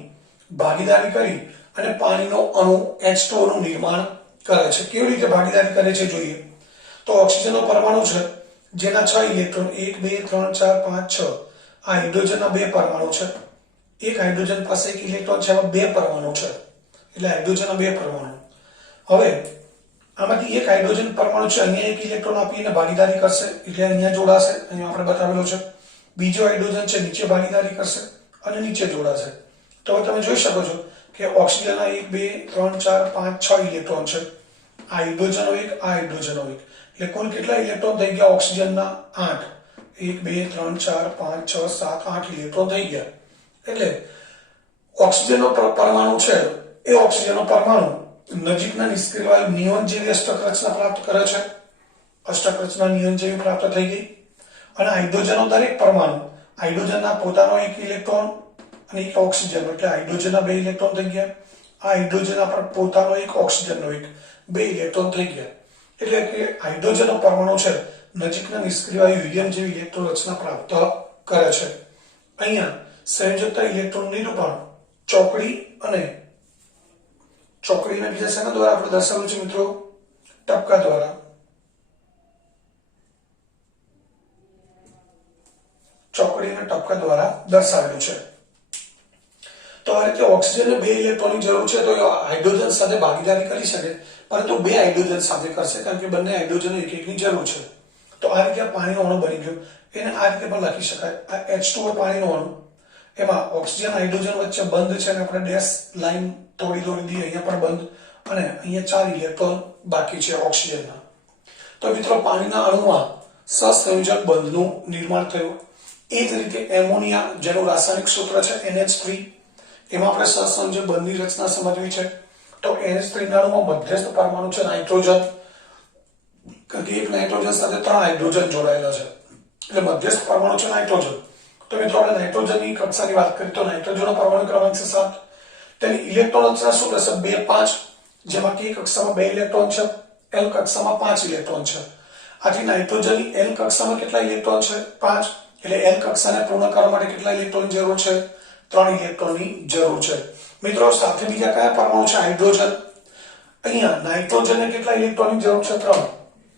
ભાગીદારી કરી અને પાણીનો અણુ H2O નું નિર્માણ કરે છે. કેવી રીતે ભાગીદારી કરે છે જોઈએ. તો ઓક્સિજનનો પરમાણુ છે જેના 6 ઇલેક્ટ્રોન 1 2 3 4 5 6 આ હાઇડ્રોજનના 2 પરમાણુ છે. એક હાઇડ્રોજન પાસે એક ઇલેક્ટ્રોન છે, એમાં 2 પરમાણુ છે, એટલે હાઇડ્રોજનના 2 પરમાણુ. હવે આમાંથી એક હાઇડ્રોજન પરમાણુ છે, અહીંયા એક ઇલેક્ટ્રોન આપીને ભાગીદારી કરશે, એટલે અહીંયા જોડાશે, અહીંયા આપણે બતાવેલો છે. બીજો હાઇડ્રોજન છે નીચે ભાગીદારી કરશે અને નીચે જોડાશે. તો તમે જોઈ શકો છો કે ઓક્સિજનના 1 2 3 4 5 6 ઇલેક્ટ્રોન છે. આ હાઇડ્રોજનનો એક, આ હાઇડ્રોજનનો એક, એટલે કુલ કેટલા ઇલેક્ટ્રોન થઈ ગયા ઓક્સિજનના? 8. 1 2 3 4 5 6 7 8 ઇલેક્ટ્રોન થઈ ગયા. એટલે ઓક્સિજનનો પરમાણુ છે એ ઓક્સિજનનો પરમાણુ નજીકના નિષ્ક્રિય વાયુ નિયોન જેવી અષ્ટક રચના પ્રાપ્ત કરે છે. અષ્ટક રચના નિયોન જેવી પ્રાપ્ત થઈ ગઈ. અને હાઇડ્રોજનનો દરેક પરમાણુ હાઇડ્રોજનના પોતાનો એક ઇલેક્ટ્રોન અને એક ઓક્સિજન, એટલે હાઇડ્રોજનના 2 ઇલેક્ટ્રોન થઈ ગયા. આ હાઇડ્રોજનના પર પોતાનો એક, ઓક્સિજનનો એક, 2 ઇલેક્ટ્રોન થઈ ગયા. એટલે કે હાઇડ્રોજનનો પરમાણુ છે નજીકના નિષ્ક્રિય વાયુ હિલિયમ જેવી ઇલેક્ટ્રોન રચના પ્રાપ્ત કરે છે. અહીંયા સંયોજકતા ઇલેક્ટ્રોન નિરૂપણ ચોકડીને બીજા શેના દ્વારા આપણે દર્શાવ્યું છે મિત્રો? ટપકા દ્વારા. ચોકડીના ટપકા દ્વારા દર્શાવેલું છે. તો આ રીતે ઓક્સિજનને 2 ઇલેક્ટ્રોનની જરૂર છે, તો હાઇડ્રોજન સાથે ભાગીદારી કરી શકે, પરંતુ 2 હાઇડ્રોજન સાથે કરશે, કારણ કે બંને હાઇડ્રોજનને એક એકની જરૂર છે. તો આ રીતે પાણીનો અણુ બની ગયો. એને આ રીતે પણ લખી શકાય. આ H2O પાણીનો અણુ, એમાં ઓક્સિજન હાઇડ્રોજન વચ્ચે બંધ છે, અને આપણે ડેશ લાઈન થોડી દઈએ, અહીંયા પણ બંધ, અને અહીંયા 4 ઇલેક્ટ્રોન બાકી છે ઓક્સિજનના. તો મિત્રો પાણીના અણુમાં સહસંયોજક બંધનું નિર્માણ થયું. એ જ રીતે એમોનિયા, જેનું રાસાયણિક સૂત્ર છે NH3, એમાં આપણે સહસંયોજક બંધની રચના સમજવી છે. તો NH3 ના અણુમાં મધ્યસ્થ પરમાણુ છે નાઇટ્રોજન, કારણ કે એક નાઇટ્રોજન સાથે 3 હાઇડ્રોજન જોડાયેલા છે, એટલે મધ્યસ્થ પરમાણુ છે નાઇટ્રોજન. તો મિત્રો આપણે નાઇટ્રોજનની કક્ષાની વાત કરીએ તો નાઇટ્રોજનનો પરમાણુ ક્રમાંક છે 7. તેની ઇલેક્ટ્રોન રચના શું થશે? 2 5, જેમાં k કક્ષામાં 2 ઇલેક્ટ્રોન છે, l કક્ષામાં 5 ઇલેક્ટ્રોન છે. આથી નાઇટ્રોજનની l કક્ષામાં કેટલા ઇલેક્ટ્રોન છે? 5. એટલે l કક્ષાને પૂર્ણ કરવા માટે કેટલા ઇલેક્ટ્રોનની જરૂર છે? 3 ઇલેક્ટ્રોનની જરૂર છે. મિત્રો સાથે બીજા કયા પરમાણુ છે? હાઇડ્રોજન. અહીંયા નાઇટ્રોજનને કેટલા ઇલેક્ટ્રોનની જરૂર છે? 3.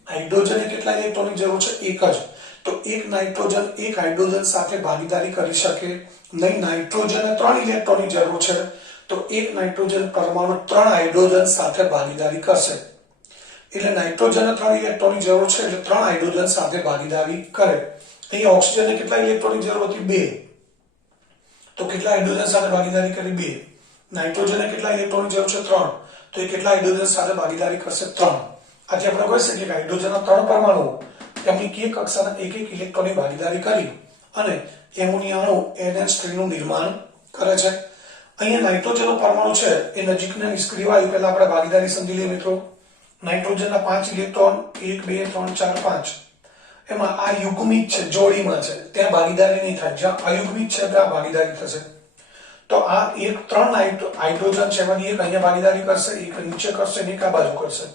હાઇડ્રોજનને કેટલા ઇલેક્ટ્રોનની જરૂર છે? 1 જ. તો એક નાઇટ્રોજન એક હાઇડ્રોજન સાથે ભાગીદારી કરી શકે નહીં. નાઇટ્રોજનને 3 ઇલેક્ટ્રોનની જરૂર છે, તો એક નાઇટ્રોજન પરમાણુ 3 હાઇડ્રોજન સાથે ભાગીદારી કરશે. એટલે નાઇટ્રોજનને 3 ઇલેક્ટ્રોનની જરૂર છે, એટલે 3 હાઇડ્રોજન સાથે ભાગીદારી કરે. અહીંયા ઓક્સિજનને કેટલા ઇલેક્ટ્રોનની જરૂર હતી? 2. તો કેટલા હાઇડ્રોજન સાથે ભાગીદારી કરી? 2. નાઇટ્રોજનને કેટલા ઇલેક્ટ્રોનની જરૂર છે? 3. તો એ કેટલા હાઇડ્રોજન સાથે ભાગીદારી કરશે? 3. આજે આપણે કહી શકીએ કે હાઇડ્રોજનના 3 પરમાણુઓ તેમની k કક્ષાના એક એક ઇલેક્ટ્રોનની ભાગીદારી કરી અને એમોનિયા અણુ NH3 નું નિર્માણ કરે છે. અહીંયા નાઇટ્રોજનનો પરમાણુ છે એ નજીકના નિષ્ક્રિય વાયુ, પહેલા આપણે ભાગીદારી સમજી લઈએ મિત્રો. નાઇટ્રોજનના 5 ઇલેક્ટ્રોન 1 2 3 4 5, એમાં આ યુગ્મિત છે, જોડીમાં છે, ત્યાં ભાગીદારી નહીં થાય. જ્યાં અયુગ્મિત છે ત્યાં ભાગીદારી થશે. તો આ એક 3 હાઇડ્રોજન છે, એમાંથી એક અહીંયા ભાગીદારી કરશે, એક નીચે કરશે, એક આ બાજુ કરશે.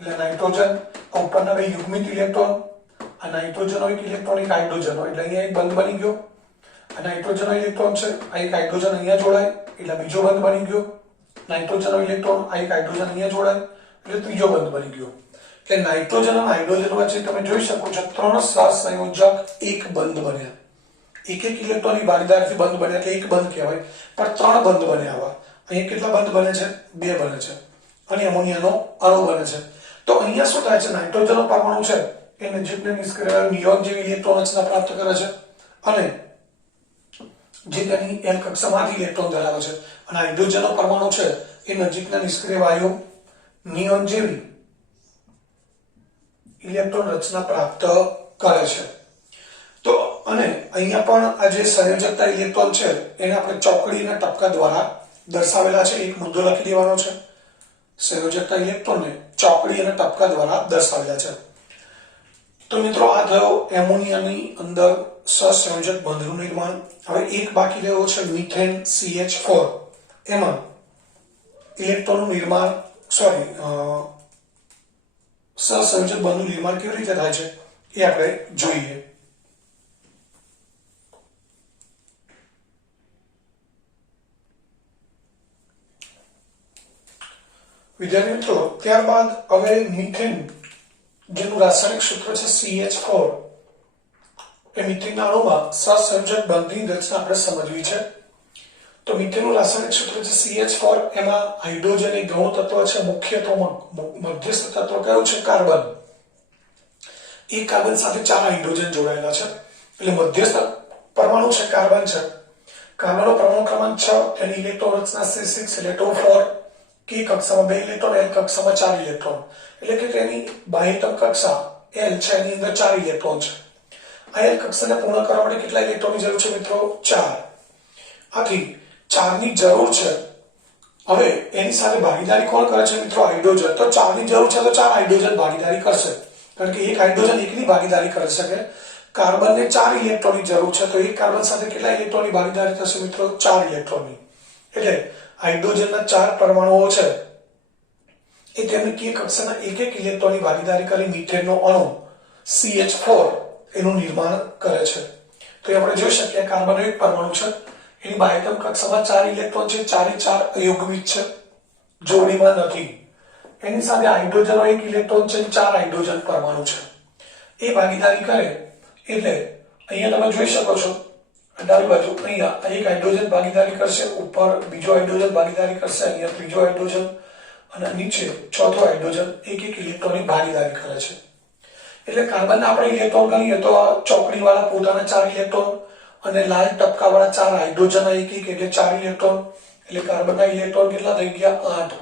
એટલે નાઇટ્રોજન ઉપરના 2 યુગ્મિત ઇલેક્ટ્રોન, આ નાઇટ્રોજનનો એક ઇલેક્ટ્રોન, એક હાઇડ્રોજનનો, એટલે અહીંયા એક બંધ બની ગયો. આ નાઇટ્રોજનનો ઇલેક્ટ્રોન છે, આ એક હાઇડ્રોજન અહીંયા જોડાય, એટલે બીજો બંધ બની ગયો. નાઇટ્રોજનનો ઇલેક્ટ્રોન, આ એક હાઇડ્રોજન અહીંયા જોડાય, એટલે ત્રીજો બંધ બની ગયો. એટલે નાઇટ્રોજન અને હાઇડ્રોજન વચ્ચે તમે જોઈ શકો છો 3 સહસંયોજક એક બંધ બન્યા. એક એક ઇલેક્ટ્રોનની ભાગીદારીથી બંધ બને એટલે એક બંધ કહેવાય, પણ 3 બંધ બને આવા. અહીંયા કેટલા બંધ બને છે? 2 બને છે. અને એમોનિયાનો અણુ બને છે. તો અહીંયા શું થાય છે? નાઇટ્રોજનનો પરમાણુ છે એ નજીકના નિષ્ક્રિય નિયોન જેવી ઇલેક્ટ્રોન રચના પ્રાપ્ત કરે છે અને જે તેની એલ કક્ષામાંથી ઇલેક્ટ્રોન ધરાવે છે. અને હાઇડ્રોજનનો પરમાણુ છે એ નજીકના નિષ્ક્રિય વાયુ નિયોન જેવી ઇલેક્ટ્રોન રચના પ્રાપ્ત કરે છે. તો અને અહીંયા પણ આ જે સંયોજકતા ઇલેક્ટ્રોન છે એને આપણે ચોકડી અને ટપકા દ્વારા દર્શાવેલા છે. એક મુદ્દો લખી દેવાનો છે. સંયોજકતા ઇલેક્ટ્રોનને ચોકડી અને ટપકા દ્વારા દર્શાવેલા છે. તો મિત્રો આ થયો એમોનિયાની અંદર સહસંયોજક બંધનું નિર્માણ. હવે એક બાકી રહ્યો છે મિથેન CH4. એમાં ઇલેક્ટ્રોનનું નિર્માણ સહસંયોજક બંધનું નિર્માણ કેવી રીતે થાય છે એ આપણે જોઈએ. વિદ્યાર્થી મિત્રો, ત્યારબાદ હવે મિથેન જેનું રાસાયણિક સૂત્ર છે CH4 એ મિથેનના અણુમાં સહસંયોજક બંધની રચના આપણે સમજવી છે. તો મિથેનનું રાસાયણિક સૂત્ર છે CH4. એમાં હાઇડ્રોજન એક ગૌણ તત્વ છે. મુખ્ય મધ્યસ્થ તત્વ કયું છે? કાર્બન. એક કાર્બન સાથે 4 હાઇડ્રોજન જોડાયેલા છે એટલે મધ્યસ્થ પરમાણુ છે કાર્બન છે. કાર્બનનો પરમાણુ ક્રમાંક 6. તેની ઇલેક્ટ્રોન રચના C6 એટલે 2 4. K કક્ષામાં 2 ઇલેક્ટ્રોન, L કક્ષામાં 4 ઇલેક્ટ્રોન. એટલે કે તેની બાહ્યતમ કક્ષા L છે એની અંદર 4 ઇલેક્ટ્રોન છે. આ L કક્ષાને પૂર્ણ કરવા માટે કેટલા ઇલેક્ટ્રોનની જરૂર છે મિત્રો? 4. આથી 4 ની જરૂર છે. હવે એની સાથે ભાગીદારી કોણ કરે છે મિત્રો? હાઇડ્રોજન. તો 4 ની જરૂર છે તો 4 હાઇડ્રોજન ભાગીદારી કરશે, કારણ કે એક હાઇડ્રોજન એકની ભાગીદારી કરી શકે. કાર્બનને 4 ઇલેક્ટ્રોનની જરૂર છે તો એક કાર્બન સાથે કેટલા ઇલેક્ટ્રોનની ભાગીદારી થશે મિત્રો? 4 ઇલેક્ટ્રોનની. એટલે હાઇડ્રોજનના 4 પરમાણુઓ છે એ તેમની K કક્ષાના એક ઇલેક્ટ્રોનની ભાગીદારી કરી મિથેનનો અણુ CH4 એનું નિર્માણ કરે છે. તો આપણે જોઈ શકીએ કાર્બનનો એક પરમાણુ છે, એની બાહ્યતમ કક્ષામાં 4 ઇલેક્ટ્રોન છે, 4 4 અયુગ્મિક છે, જોડીમાં નથી. એની સાથે હાઇડ્રોજનનો એક ઇલેક્ટ્રોન છે, 4 હાઇડ્રોજન પરમાણુ છે. એ ભાગીદારી કરે એટલે અહીંયા તમે જોઈ શકો છો ડાબી બાજુ અહીંયા એક હાઇડ્રોજન ભાગીદારી કરશે, ઉપર બીજો હાઇડ્રોજન ભાગીદારી કરશે, અહીંયા ત્રીજો હાઇડ્રોજન અને નીચે ચોથો હાઇડ્રોજન એક ઇલેક્ટ્રોનની ભાગીદારી કરે છે. એટલે કાર્બનના આપણે ઇલેક્ટ્રોન ગણીએ તો આ ચોકડીવાળા પોતાના 4 ઇલેક્ટ્રોન અને લાલ ટપકાવાળા 4 હાઇડ્રોજનના એક એટલે 4 ઇલેક્ટ્રોન. એટલે કાર્બનના ઇલેક્ટ્રોન કેટલા થઈ ગયા? 8.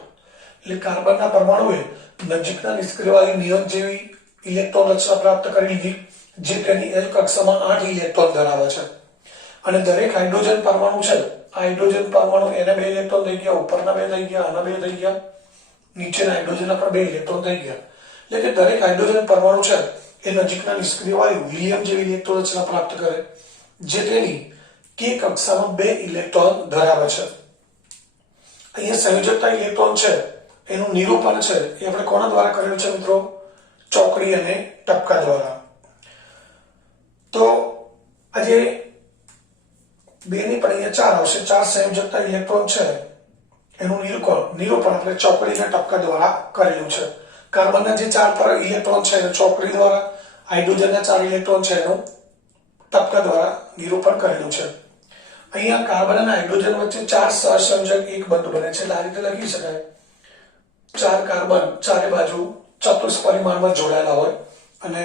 એટલે કાર્બનના પરમાણુએ નજીકના નિષ્ક્રિય વાયુ નિયોન જેવી ઇલેક્ટ્રોન રચના પ્રાપ્ત કરી લીધી, જે તેની L કક્ષામાં 8 ઇલેક્ટ્રોન ધરાવે છે. અને દરેક હાઇડ્રોજન પરમાણુ છે, હાઇડ્રોજન પરમાણુ એને 2 ઇલેક્ટ્રોન થઈ ગયા, ઉપરના 2 થઈ ગયા, આના 2 થઈ ગયા, નીચેના હાઇડ્રોજનના પર 2 ઇલેક્ટ્રોન થઈ ગયા. એટલે કે દરેક હાઇડ્રોજન પરમાણુ છે એ નજીકના નિષ્ક્રિય વાયુ હિલિયમ જેવી ઇલેક્ટ્રોન રચના પ્રાપ્ત કરે, જે તેની K કક્ષામાં 2 ઇલેક્ટ્રોન ધરાવે છે. અહીંયા સંયોજકતા ઇલેક્ટ્રોન છે એનું નિરૂપણ છે એ આપણે કોના દ્વારા કરેલું છે મિત્રો? ચોકડી અને ટપકા દ્વારા. તો આજે 2 ની પણ અહીંયા 4 આવશે. 4 સંયોજકતા ઇલેક્ટ્રોન છે એનું નિરૂપણ આપણે ચોકડી અને ટપકા દ્વારા કરેલું છે. કાર્બનના જે 4 પર ઇલેક્ટ્રોન છે એનું ચોકડી દ્વારા, હાઇડ્રોજનના 4 ઇલેક્ટ્રોન છે એનું ટપકા દ્વારા નિરૂપણ કરેલું છે. અહીંયા કાર્બન અને હાઇડ્રોજન વચ્ચે 4 સહસંયોજક એક બંધ બને છે. એટલે આ રીતે લખી શકાય 4 કાર્બન ચારે બાજુ ચતુર્થ પરિમાણમાં જોડાયેલા હોય અને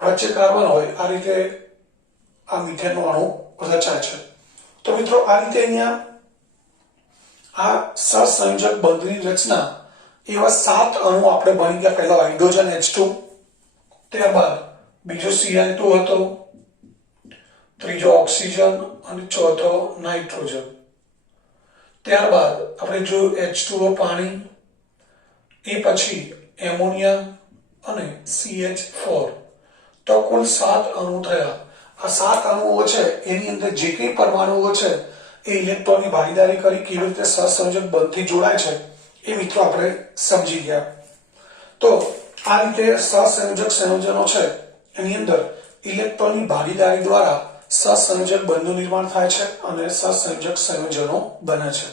વચ્ચે કાર્બન હોય. આ રીતે આ મિથેનનો અણુ રચાય છે. તો મિત્રો આ રીતે અહીંયા આ સહસંયોજક બંધની રચના એવા 7 અણુ આપણે બની ગયા. પહેલો હાઇડ્રોજન H2, ત્યારબાદ બીજો Cl2 હતો, ત્રીજો ઓક્સિજન અને ચોથો નાઇટ્રોજન. ત્યારબાદ આપણે જોયું H2O પાણી, એ પછી એમોનિયા અને CH4. તો કુલ 7 અણુ થયા. આ 7 અણુઓ છે એની અંદર જે કંઈ પરમાણુઓ છે એ ઇલેક્ટ્રોનની ભાગીદારી કરી કેવી રીતે સહસંયોજક બંધથી જોડાય છે એ મિત્રો આપણે સમજી ગયા. તો આ રીતે સહસંયોજક સંયોજનો છે એની અંદર ઇલેક્ટ્રોનની ભાગીદારી દ્વારા સહસંયોજક બંધનું નિર્માણ થાય છે અને સહસંયોજક સંયોજનો બને છે.